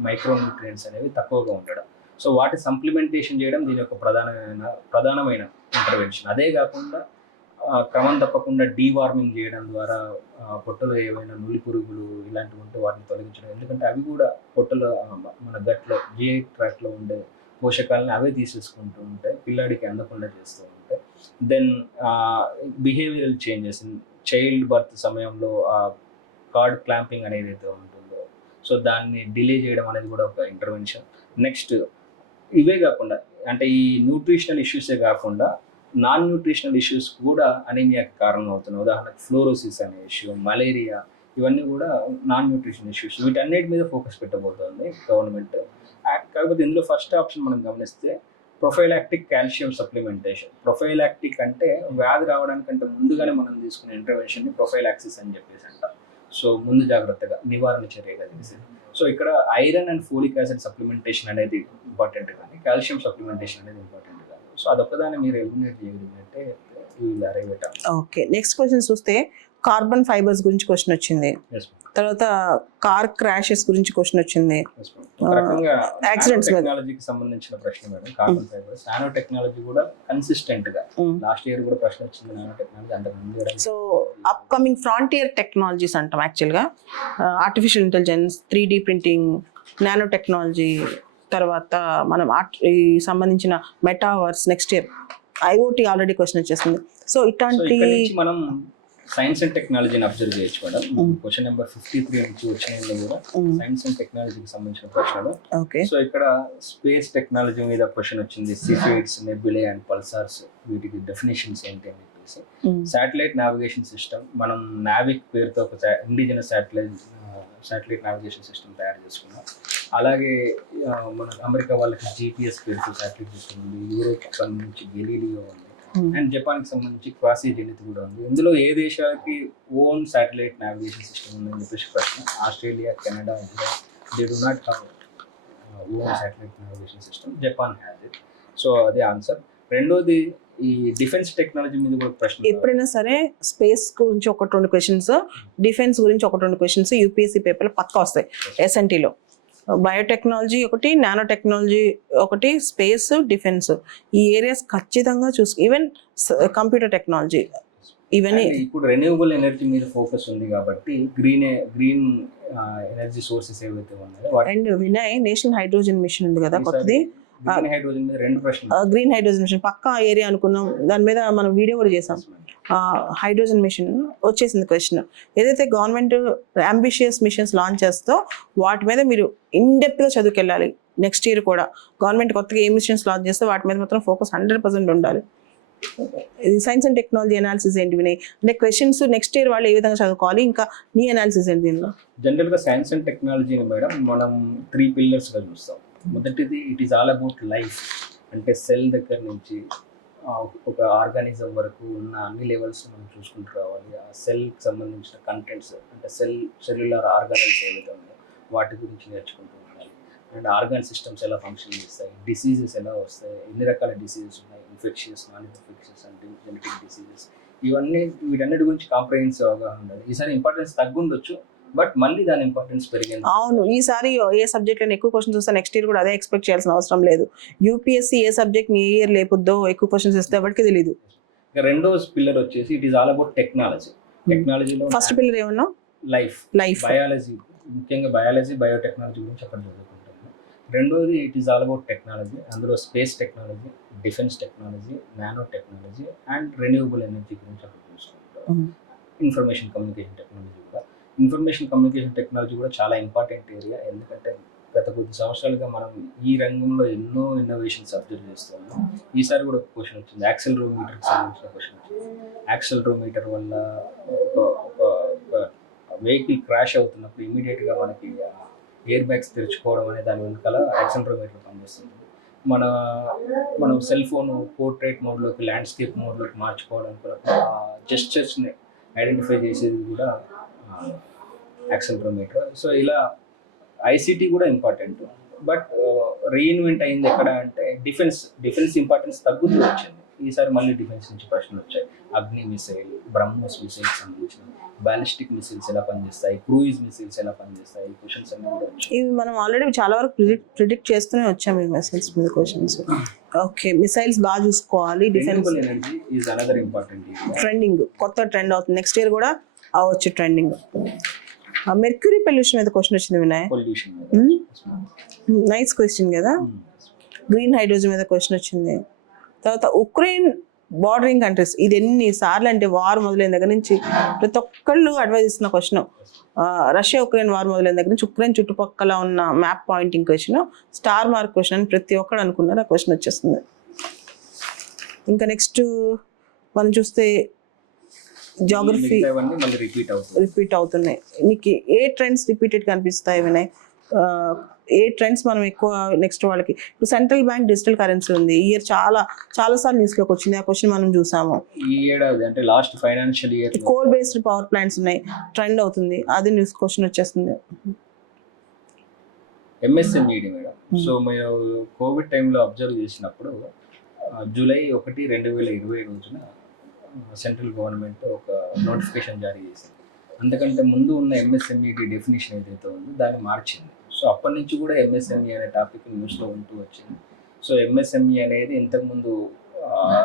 మైక్రో న్యూట్రియంట్స్ అనేవి తక్కువగా ఉండడం. సో వాటి సప్లిమెంటేషన్ చేయడం దీని యొక్క ప్రధానమైన ఇంటర్వెన్షన్. అదే కాకుండా క్రమం తప్పకుండా డీవార్మింగ్ చేయడం ద్వారా పొట్టలో ఏవైనా నులి పురుగులు ఇలాంటివి ఉంటే వాటిని తొలగించడం. ఎందుకంటే అవి కూడా పొట్టలో మన గట్లో జిఐ ట్రాక్ట్లో ఉండే పోషకాలను అవే తీసేసుకుంటూ ఉంటాయి, పిల్లాడికి అందకుండా చేస్తూ ఉంటాయి. Then behavioural changes, child birth సమయంలో కార్డ్ క్లాంపింగ్ అనేది అయితే ఉంటుందో, సో దాన్ని డిలే చేయడం అనేది కూడా ఒక ఇంటర్వెన్షన్. నెక్స్ట్ ఇవే కాకుండా, అంటే ఈ న్యూట్రిషనల్ ఇష్యూసే కాకుండా నాన్ న్యూట్రిషనల్ ఇష్యూస్ కూడా అనీమియాకి కారణం అవుతున్నాయి. ఉదాహరణకు ఫ్లోరోసిస్ అనే ఇష్యూ, మలేరియా, ఇవన్నీ కూడా నాన్ న్యూట్రిషన్ ఇష్యూస్. వీటన్నిటి మీద ఫోకస్ పెట్టబోతోంది గవర్నమెంట్. కాకపోతే ఇందులో ఫస్ట్ ఆప్షన్ మనం గమనిస్తే ప్రొఫైలాక్టిక్ కాల్షియం సప్లిమెంటేషన్. ప్రొఫైలాక్టిక్ అంటే వ్యాధి రావడానికంటే ముందుగానే మనం తీసుకునే ఇంటర్వెన్షన్ని ప్రొఫైలాక్సిస్ అని చెప్పేసి అంటాం. సో ముందు జాగ్రత్తగా నివారణ చర్యగా తెలిసేది. సో ఇక్కడ iron and folic acid supplementation అనేది ఇంపార్టెంట్ కానీ కాల్షియం సప్లిమెంటేషన్ అనేది ఇంపార్టెంట్ కాదు. సో అదొక్కదాన్ని మీరు ఎలిమినేట్ చేయగలిగినట్టే ఈ arrive at. Okay, next question చూస్తే కార్బన్ ఫైబర్స్ గురించి క్వశ్చన్ వచ్చింది. తర్వాత కార్ క్రాషెస్ గురించి క్వశ్చన్ వచ్చింది. యాక్సిడెంట్స్ టెక్నాలజీకి సంబంధించిన ప్రశ్న madam. Carbon fibres, nano technology కూడా కన్సిస్టెంట్ గా లాస్ట్ ఇయర్ కూడా ప్రశ్న వచ్చింది. నానో టెక్నాలజీ అంతకు ముందు కూడా. సో అప్కమింగ్ ఫ్రాంటియర్ టెక్నాలజీస్ అంటాం యాక్చువల్గా. Artificial intelligence, 3D printing, nano technology, తర్వాత మనం ఈ సంబంధించిన metaverse, next year IoT already question వచ్చేసింది. సో ఇట్లాంటి మనం సైన్స్ అండ్ టెక్నాలజీని అబ్జర్వ్ చేయొచ్చు మేడం. క్వశ్చన్ నెంబర్ 53 నుంచి వచ్చిన కూడా సైన్స్ అండ్ టెక్నాలజీకి సంబంధించిన ప్రశ్నలు. సో ఇక్కడ స్పేస్ టెక్నాలజీ మీద క్వశ్చన్ వచ్చింది. సిఫిడ్స్, నెబులే అండ్ పల్సార్స్, వీటికి డెఫినేషన్స్ ఏంటి అని చెప్పేసి. శాటిలైట్ నావిగేషన్ సిస్టమ్, మనం నావిక్ పేరుతో ఒక ఇండిజినస్ శాటిలైట్ నావిగేషన్ సిస్టమ్ తయారు చేసుకున్నాం. అలాగే మన అమెరికా వాళ్ళకి GPS పేరుతో శాటిలైట్ సిస్టమ్ ఉంది. యూరోప్ సంబంధించి గెలీలియో ఉంది. అండ్ జపాన్ కి సంబంధించి క్వాసీ జెనిత్ కూడా ఉంది. ఇందులో ఏ దేశాలకి ఓన్ శాటిలైట్ నావిగేషన్ సిస్టమ్ ఉందని చెప్పేసి ప్రశ్న. Australia, Canada, they do not have own satellite navigation system. Japan has it. So అదే ఆన్సర్. రెండోది ఈ డిఫెన్స్ టెక్నాలజీ మీద కూడా ప్రశ్న. ఎప్పుడైనా సరే స్పేస్ గురించి 1-2 క్వశ్చన్స్, డిఫెన్స్ గురించి 1-2 క్వశ్చన్స్ UPSC పేపర్లో పక్కా వస్తాయి. SNTలో బయోటెక్నాలజీ ఒకటి, నానో టెక్నాలజీ ఒకటి, స్పేస్, డిఫెన్స్, ఈ ఏరియాస్ ఖచ్చితంగా ఈవెన్ కంప్యూటర్ టెక్నాలజీ ఇవన్నీ. ఇప్పుడు రెన్యూవబుల్ ఎనర్జీ మీద ఫోకస్ ఉంది కాబట్టి గ్రీన్ ఎనర్జీ సోర్సెస్ ఏవైతే ఉన్నాయో. And Vinay, national hydrogen mission ఉంది కదా కొత్తది, గ్రీన్ హైడ్రోజన్ మిషన్ పక్కా ఏరియా అనుకున్నాం. దాని మీద మనం వీడియో కూడా చేసాం. హైడ్రోజన్ మిషన్ వచ్చేసింది క్వశ్చన్. ఏదైతే గవర్నమెంట్ అంబిషియస్ మిషన్స్ లాంచ్ చేస్తో వాటి మీద మీరు ఇన్డెప్త్గా చదువుకెళ్ళాలి. నెక్స్ట్ ఇయర్ కూడా గవర్నమెంట్ కొత్తగా ఏ మిషన్స్ లాంచ్ చేస్తే వాటి మీద మాత్రం ఫోకస్ 100% ఉండాలి. ఇది సైన్స్ అండ్ టెక్నాలజీ అనాలిసిస్ ఏంటి వినయ్ అంటే క్వశ్చన్స్ నెక్స్ట్ ఇయర్ వాళ్ళు ఏ విధంగా చదువుకోవాలి, ఇంకా నీ అనాలిసిస్ ఏంటి దీనిలో? జనరల్గా సైన్స్ అండ్ టెక్నాలజీని మేడం మనం 3 పిల్లర్స్గా చూస్తాం. మొదటిది it is all about life, అంటే సెల్ దగ్గర నుంచి ఒక ఆర్గానిజం వరకు ఉన్న అన్ని లెవెల్స్ మనం చూసుకుంటూ రావాలి. ఆ సెల్కి సంబంధించిన కంటెంట్స్, అంటే సెల్యులర్ ఆర్గానల్స్ ఏవైతే ఉన్నాయో వాటి గురించి నేర్చుకుంటూ ఉండాలి. అండ్ ఆర్గాన్ సిస్టమ్స్ ఎలా ఫంక్షన్ చేస్తాయి, డిసీజెస్ ఎలా వస్తాయి, ఎన్ని రకాల డిసీజెస్ ఉన్నాయి, infectious, non infectious and genetic diseases, వీటన్నిటి గురించి కాంప్రహెన్సివ్ అవగాహన ఉండాలి. ఈసారి ఇంపార్టెన్స్ తగ్గుండొచ్చు, బట్ మళ్ళీ దాని ఇంపార్టెన్స్ పెరిగింది. అవును, ఈసారి ఏ సబ్జెక్ట్లో ఎక్కువ క్వశ్చన్స్ వస్తే నెక్స్ట్ ఇయర్ కూడా అదే ఎక్స్పెక్ట్ చేయాల్సిన అవసరం లేదు. UPSC ఏ సబ్జెక్ట్ ఏ ఇయర్ లేపుద్దో ఎక్కువ క్వశ్చన్స్ ఇస్తే ఎవరికి తెలియదు. రెండో పిల్లర్ వచ్చేసి it is all about technology. టెక్నాలజీలో ఫస్ట్ పిల్లర్ ఏమన్నా లైఫ్, బయాలజీ, ముఖ్యంగా బయాలజీ, బయోటెక్నాలజీ గురించి అక్కడ చదువుకుంటాము. రెండోది it is all about technology. అందులో space technology, defence technology, nano technology and renewable energy గురించి అక్కడ చూసుకుంటాం. ఇన్ఫర్మేషన్ కమ్యూనికేషన్ టెక్నాలజీ కూడా. ఇన్ఫర్మేషన్ కమ్యూనికేషన్ టెక్నాలజీ కూడా చాలా ఇంపార్టెంట్ ఏరియా. ఎందుకంటే గత కొద్ది సంవత్సరాలుగా మనం ఈ రంగంలో ఎన్నో ఇన్నోవేషన్స్ అబ్జర్వ్ చేస్తున్నాం. ఈసారి కూడా ఒక క్వశ్చన్ వచ్చింది, యాక్సెలరోమీటర్కి సంబంధించిన క్వశ్చన్ వచ్చింది. యాక్సెలరోమీటర్ వల్ల ఒక వెహికల్ క్రాష్ అవుతున్నప్పుడు ఇమీడియట్గా మనకి ఎయిర్ బ్యాగ్స్ తెరుచుకోవడం అనే దాని వెనకాల యాక్సెలరోమీటర్ పనిచేస్తుంది. మనం సెల్ ఫోన్ పోర్ట్రేట్ మోడ్లోకి, ల్యాండ్స్కేప్ మోడ్లోకి మార్చుకోవడం కూడా జెస్చర్స్ని ఐడెంటిఫై చేసేది కూడా యాక్సెలరోమీటర్. సో ఇలా ICT కూడా ఇంపార్టెంట్, బట్ రీఇన్వెంట్ అయింది ఎక్కడ అంటే డిఫెన్స్ ఇంపార్టెన్స్ తగ్గుతూ వచ్చింది. ఈసారి మళ్ళీ డిఫెన్స్ నుంచి ప్రశ్నలు వచ్చాయి. అగ్ని మిసైల్, బ్రహ్మోస్ మిసైల్కి సంబంధించిన, బాలిస్టిక్ మిసైల్స్ ఎలా పనిచేస్తాయి, క్రూయిజ్ మిసైల్స్ ఎలా పనిచేస్తాయి, క్వశ్చన్స్ అన్ని కూడా వచ్చాయి. ఇవి మనం ఆల్రెడీ చాలా వరకు ప్రిడిక్ట్ చేస్తూనే వచ్చాము ఈ మిసైల్స్ మీద క్వశ్చన్స్. ఓకే, మిసైల్స్ బాగా చూసుకోవాలి. Defence energy is another important trending, కొత్త ట్రెండ్ అవుతుంది. నెక్స్ట్ ఇయర్ కూడా అవ్వచ్చు ట్రెండింగ్. మెర్క్యూరీ పొల్యూషన్ మీద క్వశ్చన్ వచ్చింది వినయ్. నైస్ క్వశ్చన్ కదా. గ్రీన్ హైడ్రోజన్ మీద క్వశ్చన్ వచ్చింది. తర్వాత ఉక్రెయిన్ బార్డరింగ్ కంట్రీస్, ఇది ఎన్నిసార్లు అంటే వార్ మొదలైన దగ్గర నుంచి ప్రతి ఒక్కళ్ళు అడ్వైజ్ ఇస్తున్న క్వశ్చన్. రష్యా ఉక్రెయిన్ వార్ మొదలైన దగ్గర నుంచి ఉక్రెయిన్ చుట్టుపక్కల ఉన్న map pointing question, star mark question అని ప్రతి ఒక్కరు అనుకున్నారు. ఆ క్వశ్చన్ వచ్చేస్తుంది. ఇంకా నెక్స్ట్ మనం చూస్తే జాగ్రఫీ రిపీట్ అవుతున్నాయి. నీకు ఏ ట్రెండ్స్ రిపీటెడ్ కనిపిస్తాయి వినయ్? ఏ ట్రెండ్స్ మనం ఎక్కువ నెక్స్ట్ వాళ్ళకి? ఇప్పుడు సెంట్రల్ బ్యాంక్ డిజిటల్ కరెన్సీ ఉంది. ఈ ఇయర్ చాలా సార్లు న్యూస్లోకి వచ్చింది. ఆ క్వశ్చన్ మనం చూసాము. ఈ ఏడాది అంటే last financial year coal based power plants ఉన్నాయి, ట్రెండ్ అవుతుంది. అది న్యూస్ క్వశ్చన్ వచ్చేస్తుంది. MSMED madam. సో మీరు కోవిడ్ టైంలో అబ్జర్వ్ చేసినప్పుడు జూలై 1, 2020 రోజున సెంట్రల్ గవర్నమెంట్ ఒక నోటిఫికేషన్ జారీ చేసింది. అందుకంటే ముందు ఉన్న ఎంఎస్ఎంఈడి డెఫినేషన్ ఏదైతే ఉందో దాన్ని మార్చింది. సో అప్పటి నుంచి కూడా ఎంఎస్ఎంఈ అనే టాపిక్ న్యూస్లో ఉంటూ వచ్చింది. సో ఎంఎస్ఎంఈ అనేది ఇంతకుముందు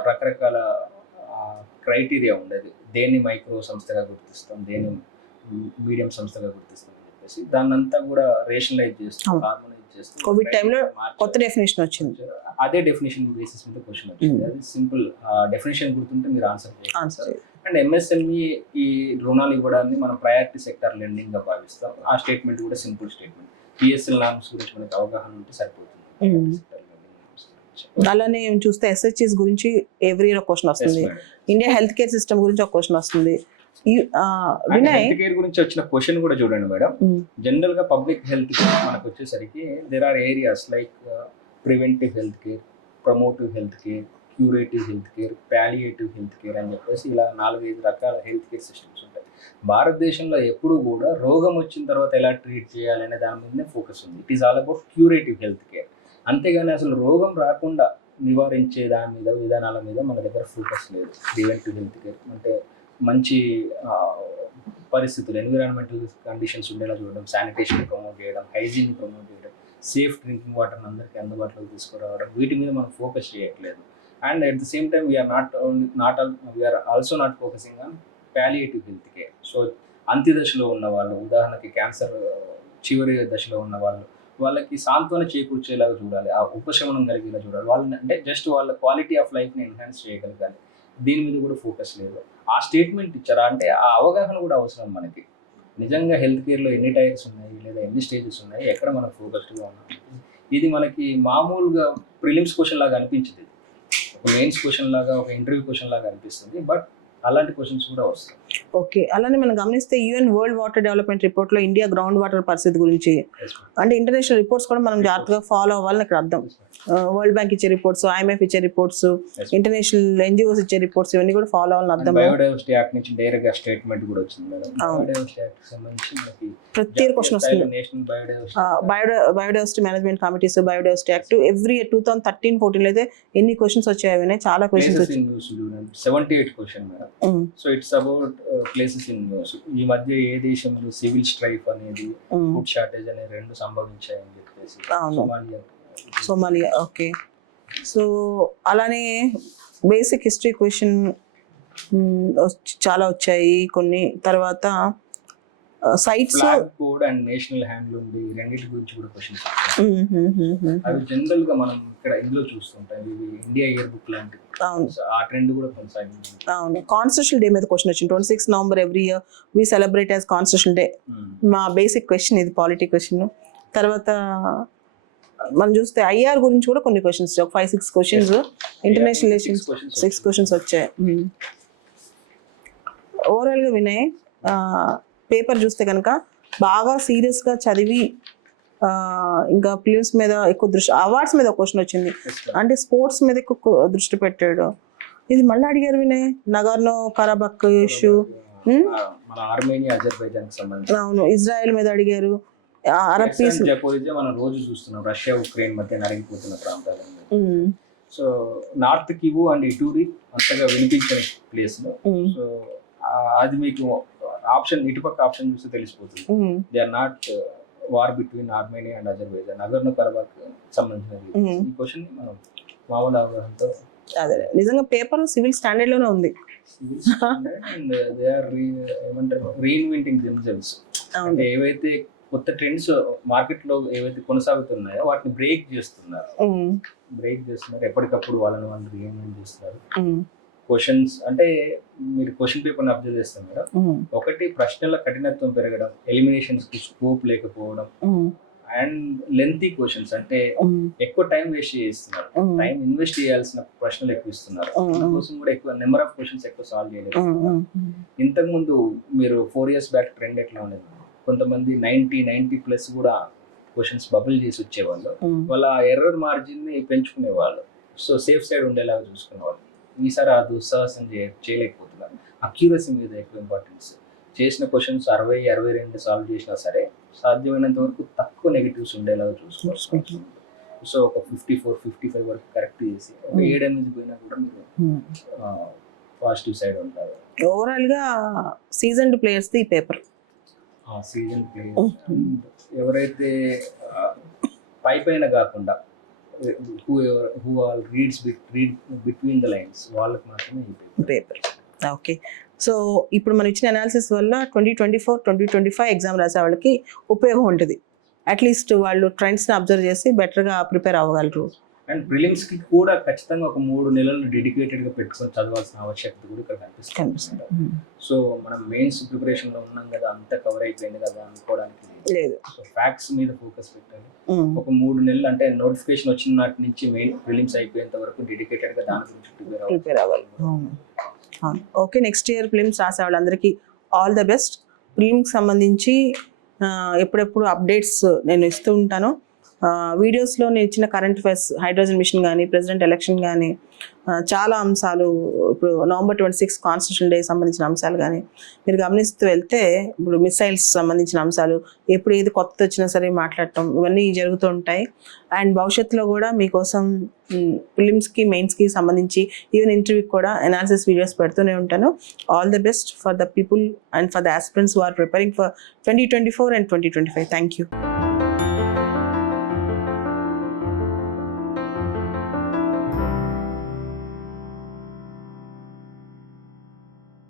రకరకాల క్రైటీరియా ఉండేది. దేన్ని మైక్రో సంస్థగా గుర్తిస్తాం, దేన్ని మీడియం సంస్థగా గుర్తిస్తాం అని చెప్పేసి దాన్నంతా కూడా రేషనలైజ్ చేస్తాం, హార్మోనైజ్ చేస్తాం. కోవిడ్ టైంలో కొత్త డెఫినేషన్ వచ్చింది. అదే డెఫినేషన్ బేసిస్ మీద క్వశ్చన్ వచ్చింది. అది సింపుల్ డెఫినేషన్ గుర్తుంటే మీరు ఆన్సర్ చేయాలి. అండ్ ఎంఎస్ఎంఈ ఈ రుణాలు ఇవ్వడాన్ని మనం ప్రయారిటీ సెక్టర్ లెండింగ్ గా భావిస్తాం. ఆ స్టేట్మెంట్ కూడా సింపుల్ స్టేట్మెంట్. పిఎస్ఎల్ నామ్స్ గురించి మనకి అవగాహన ఉంటే సరిపోతుంది. అలానే చూస్తే ఎస్హెచ్ఎస్ గురించి ఎవ్రీ ఇయర్ క్వశ్చన్ వస్తుంది. ఇండియా హెల్త్ కేర్ సిస్టమ్ గురించి ఒక క్వశ్చన్ వస్తుంది. హెల్త్ కేర్ గురించి వచ్చిన క్వశ్చన్ కూడా చూడండి మేడం. జనరల్ గా పబ్లిక్ హెల్త్ కేర్ మనకు వచ్చేసరికి there are areas like preventive health care, promotive health care, curative health care, palliative health care అని చెప్పేసి ఇలా 4-5 రకాల హెల్త్ కేర్ సిస్టమ్స్ ఉంటాయి. భారతదేశంలో ఎప్పుడు కూడా రోగం వచ్చిన తర్వాత ఎలా ట్రీట్ చేయాలనే దాని మీదనే ఫోకస్ ఉంది. It is all about curative health care. అంతేగాని అసలు రోగం రాకుండా నివారించే దాని మీద విధానాల మీద మన దగ్గర ఫోకస్ లేదు. ప్రివెంటివ్ హెల్త్ కేర్ అంటే మంచి పరిస్థితులు, ఎన్విరాన్మెంటల్ కండిషన్స్ ఉండేలా చూడడం, శానిటేషన్ ప్రమోట్ చేయడం, హైజీన్ ప్రమోట్ చేయడం, సేఫ్ డ్రింకింగ్ వాటర్ని అందరికీ అందుబాటులోకి తీసుకురావడం, వీటి మీద మనం ఫోకస్ చేయట్లేదు. And at the same time we are also not focusing on palliative health care. So అంత్య దశలో ఉన్న వాళ్ళు, ఉదాహరణకి క్యాన్సర్ చివరి దశలో ఉన్న వాళ్ళకి సాంత్వన చేకూర్చేలాగా చూడాలి, ఆ ఉపశమనం కలిగేలా చూడాలి. వాళ్ళని అంటే జస్ట్ వాళ్ళ క్వాలిటీ ఆఫ్ లైఫ్ని ఎన్హాన్స్ చేయగలగాలి. దీని మీద కూడా ఫోకస్ లేదు. ఆ స్టేట్మెంట్ ఇచ్చారా అంటే ఆ అవగాహన కూడా అవసరం మనకి. నిజంగా హెల్త్ కేర్లో ఎన్ని టైర్స్ ఉన్నాయి లేదా ఎన్ని స్టేజెస్ ఉన్నాయి, ఎక్కడ మనం ఫోకస్డ్గా ఉన్నాం. ఇది మనకి మామూలుగా ప్రిలిమ్స్ క్వశ్చన్ లాగా అనిపించదు. ఒక మెయిన్స్ క్వశ్చన్ లాగా, ఒక ఇంటర్వ్యూ క్వశ్చన్ లాగా అనిపిస్తుంది. బట్ అలాంటి క్వశ్చన్స్ కూడా వస్తాయి. ఓకే, అలానే మనం గమనిస్తే UN world water development report లో ఇండియా గ్రౌండ్ వాటర్ పరిస్థితి గురించి, అంటే ఇంటర్నేషనల్ రిపోర్ట్స్ కూడా మనం జాగ్రత్తగా ఫాలో అవ్వాలని ఇక్కడ అర్థం. వరల్డ్ బ్యాంక్ ఇచ్చే రిపోర్ట్స్, ఐఎంఎఫ్ ఇచ్చే రిపోర్ట్స్, ఇంటర్నేషనల్ ఎన్జిఓస్ ఇచ్చే రిపోర్ట్స్, ఇవన్నీ కూడా ఫాలో అవ్వాలని అర్థం. బయోడైవర్సిటీ యాక్ట్ నుంచి డైరెక్ట్ గా స్టేట్మెంట్ కూడా వచ్చింది మేడం. బయోడైవర్సిటీ యాక్ట్ సంబంధించి మనకి ప్రతి ఇయర్ క్వశ్చన్ వస్తుంది. National biodiversity management committees, biodiversity act every year 2013-14 లో అయితే ఎన్ని క్వశ్చన్స్ వచ్చాయి, చాలా క్వశ్చన్స్ వచ్చాయి. 78 question madam. So it's about places in news. ఈ మధ్య ఏ దేశంలో సివిల్ స్ట్రైఫ్ అనేది, ఫుడ్ షార్టేజ్ అనేది 2 సంభవించాయని చెప్పేసి సోమాలియా. ఓకే, సో అలానే బేసిక్ హిస్టరీ క్వశ్చన్ చాలా వచ్చాయి కొన్ని. తర్వాత sites code and national handloom day రెండింటి గురించి కూడా క్వశ్చన్స్ అవి జనరల్ గా మనం ఇక్కడ ఇందులో చూస్తుంటాం. ఇవి ఇండియా ఇయర్ బుక్ లాంటివి. ఆ ట్రెండ్ కూడా కొనసాగింది. అవును, కాన్స్టిట్యూషన్ డే మీద క్వశ్చన్ వచ్చింది. 26 November every year we celebrate as constitution day. మా బేసిక్ క్వశ్చన్ ఇది, పాలిటీ క్వశ్చన్. తర్వాత మనం చూస్తే ఐఆర్ గురించి కూడా కొన్ని questions, 5-6 questions. International relations 6 questions వచ్చాయి. ఓవరాల్ గా వినయ్, పేపర్ చూస్తే కనుక బాగా సీరియస్గా చదివి ఇంకా ఫిలిమ్స్ మీద ఎక్కువ దృష్టి, అవార్డ్స్ మీద క్వశ్చన్ వచ్చింది, అంటే స్పోర్ట్స్ మీద ఎక్కువ దృష్టి పెట్టాడు. ఇది మళ్ళీ అడిగారు వినయ్, నగర్నో కరాబక్ ఇష్యూ, అవును, ఇజ్రాయెల్ మీద అడిగారు, అరబ్ పీస్ మనం రోజు చూస్తున్నాం రష్యా ఉక్రెయిన్ మధ్య నలిగిపోతున్న ప్రాంతాలు. So north Kivu and Ituri అంతగా వినిపించని ప్లేస్ లో, సో అది మీకు ఆప్షన్, ఇటుపక్క ఆప్షన్ చూస్తే తెలిసిపోతుంది. They are not war between Armenia and Azerbaijan, Nagorno Karabakh సంబంధించినది. ఈ క్వశ్చన్ మనం మామూలు అవగాహనతో, అదే నిజంగా పేపర్ సివిల్ స్టాండర్డ్ లోనే ఉంది. అండ్ దే ఆర్ ఏమంటారు, రీఇన్వెంటింగ్ దెమ్సెల్వ్స్. అంటే ఏవైతే కొత్త ట్రెండ్స్ మార్కెట్ లో ఏవైతే కొనసాగుతున్నాయో వాటిని బ్రేక్ చేస్తున్నారు. ఎప్పటికప్పుడు వాళ్ళని వాళ్ళు రీఇన్వెంట్ చేస్తున్నారు. క్వశ్చన్స్ అంటే మీరు క్వశ్చన్ పేపర్ని అబ్జర్వ్ చేస్తాం మేడం. ఒకటి, ప్రశ్నల కఠినత్వం పెరగడం, ఎలిమినేషన్స్ కి స్కోప్ లేకపోవడం, అండ్ లెంతీ క్వశ్చన్స్ అంటే ఎక్కువ టైం వేస్ట్ చేస్తున్నారు. టైం ఇన్వెస్ట్ చేయాల్సిన ప్రశ్నలు ఎక్కువ ఇస్తున్నారు. అందుకోసం కూడా ఎక్కువ నెంబర్ ఆఫ్ క్వశ్చన్స్ ఎక్కువ సాల్వ్ చేయలేదు. ఇంతకు ముందు మీరు 4 years బ్యాక్ ట్రెండ్ ఎట్లా ఉండేది, కొంతమంది 90+ కూడా క్వశ్చన్స్ బబుల్ చేసి వచ్చేవాళ్ళు. వాళ్ళ ఎర్రర్ మార్జిన్ ని పెంచుకునేవాళ్ళు. సో సేఫ్ సైడ్ ఉండేలాగా చూసుకునేవాళ్ళు. ఈసారి ఆ దుస్సాహసం చేయలేకపోతున్నారు. అక్యూరసీ మీద ఎక్కువ ఇంపార్టెన్స్. చేసిన క్వశ్చన్స్ 60-62 సాల్వ్ చేసినా సరే సాధ్యమైనంత వరకు తక్కువ నెగిటివ్స్ ఉండేలాగా చూసుకోవాలి. సో ఒక 54-55 వరకు కరెక్ట్ చేసి ఒక 7-8 పోయినా కూడా మీరు పాజిటివ్ సైడ్ ఉంటారు. ఓవరాల్గా సీజన్డ్ ప్లేయర్స్ది ఈ పేపర్. సీజన్ ప్లేయర్స్ ఎవరైతే పైన కాకుండా who all read between the lines వాళ్ళకి మాత్రమే ఈ పేపర్. ఓకే, సో ఇప్పుడు మనం ఇచ్చిన అనాలిసిస్ వల్ల 2024-2025 ఎగ్జామ్ రాసే వాళ్ళకి ఉపయోగం ఉంటుంది. అట్లీస్ట్ వాళ్ళు ట్రెండ్స్ని అబ్జర్వ్ చేసి బెటర్గా ప్రిపేర్ అవ్వగలరు. అండ్ ప్రిలిమ్స్కి కూడా ఖచ్చితంగా ఒక 3 నెలలు డెడికేటెడ్గా పెట్టుకొని చదవాల్సిన ఆవశ్యకత కూడా ఇక్కడ కనిపిస్తుంది. సో మనం మెయిన్స్ ప్రిపరేషన్లో ఉన్నాం కదా, అంతా కవర్ అయిపోయింది కదా అనుకోవడానికి లేదు. సో ఫ్యాక్ట్స్ మీద ఫోకస్ పెట్టాలి. ఒక 3 నెలలు అంటే నోటిఫికేషన్ వచ్చిన నాటి నుంచి మెయిన్ ప్రిలిమ్స్ అయిపోయేంత వరకు డెడికేటెడ్గా దాని గురించి ప్రిపేర్ అవ్వాలి. ఓకే, నెక్స్ట్ ఇయర్ ప్రిలిమ్స్ రాసే వాళ్ళందరికీ ఆల్ ద బెస్ట్. ప్రిలిమ్స్కి సంబంధించి ఎప్పుడెప్పుడు అప్డేట్స్ నేను ఇస్తూ ఉంటాను. వీడియోస్లో నేను ఇచ్చిన కరెంట్ అఫైర్స్, హైడ్రోజన్ మిషన్ కానీ, ప్రెసిడెంట్ ఎలక్షన్ కానీ, చాలా అంశాలు, ఇప్పుడు November 26 కాన్స్టిట్యూషన్ డే సంబంధించిన అంశాలు కానీ మీరు గమనిస్తూ వెళ్తే, ఇప్పుడు మిసైల్స్ సంబంధించిన అంశాలు, ఎప్పుడు ఏది కొత్తది వచ్చినా సరే మాట్లాడటం, ఇవన్నీ జరుగుతూ ఉంటాయి. అండ్ భవిష్యత్తులో కూడా మీకోసం ప్రిలిమ్స్కి, మెయిన్స్కి సంబంధించి ఈవెన్ ఇంటర్వ్యూకి కూడా అనాలిసిస్ వీడియోస్ పెడుతూనే ఉంటాను. All the best for the people and for the aspirants who are preparing for 2024 and 2025. Thank you.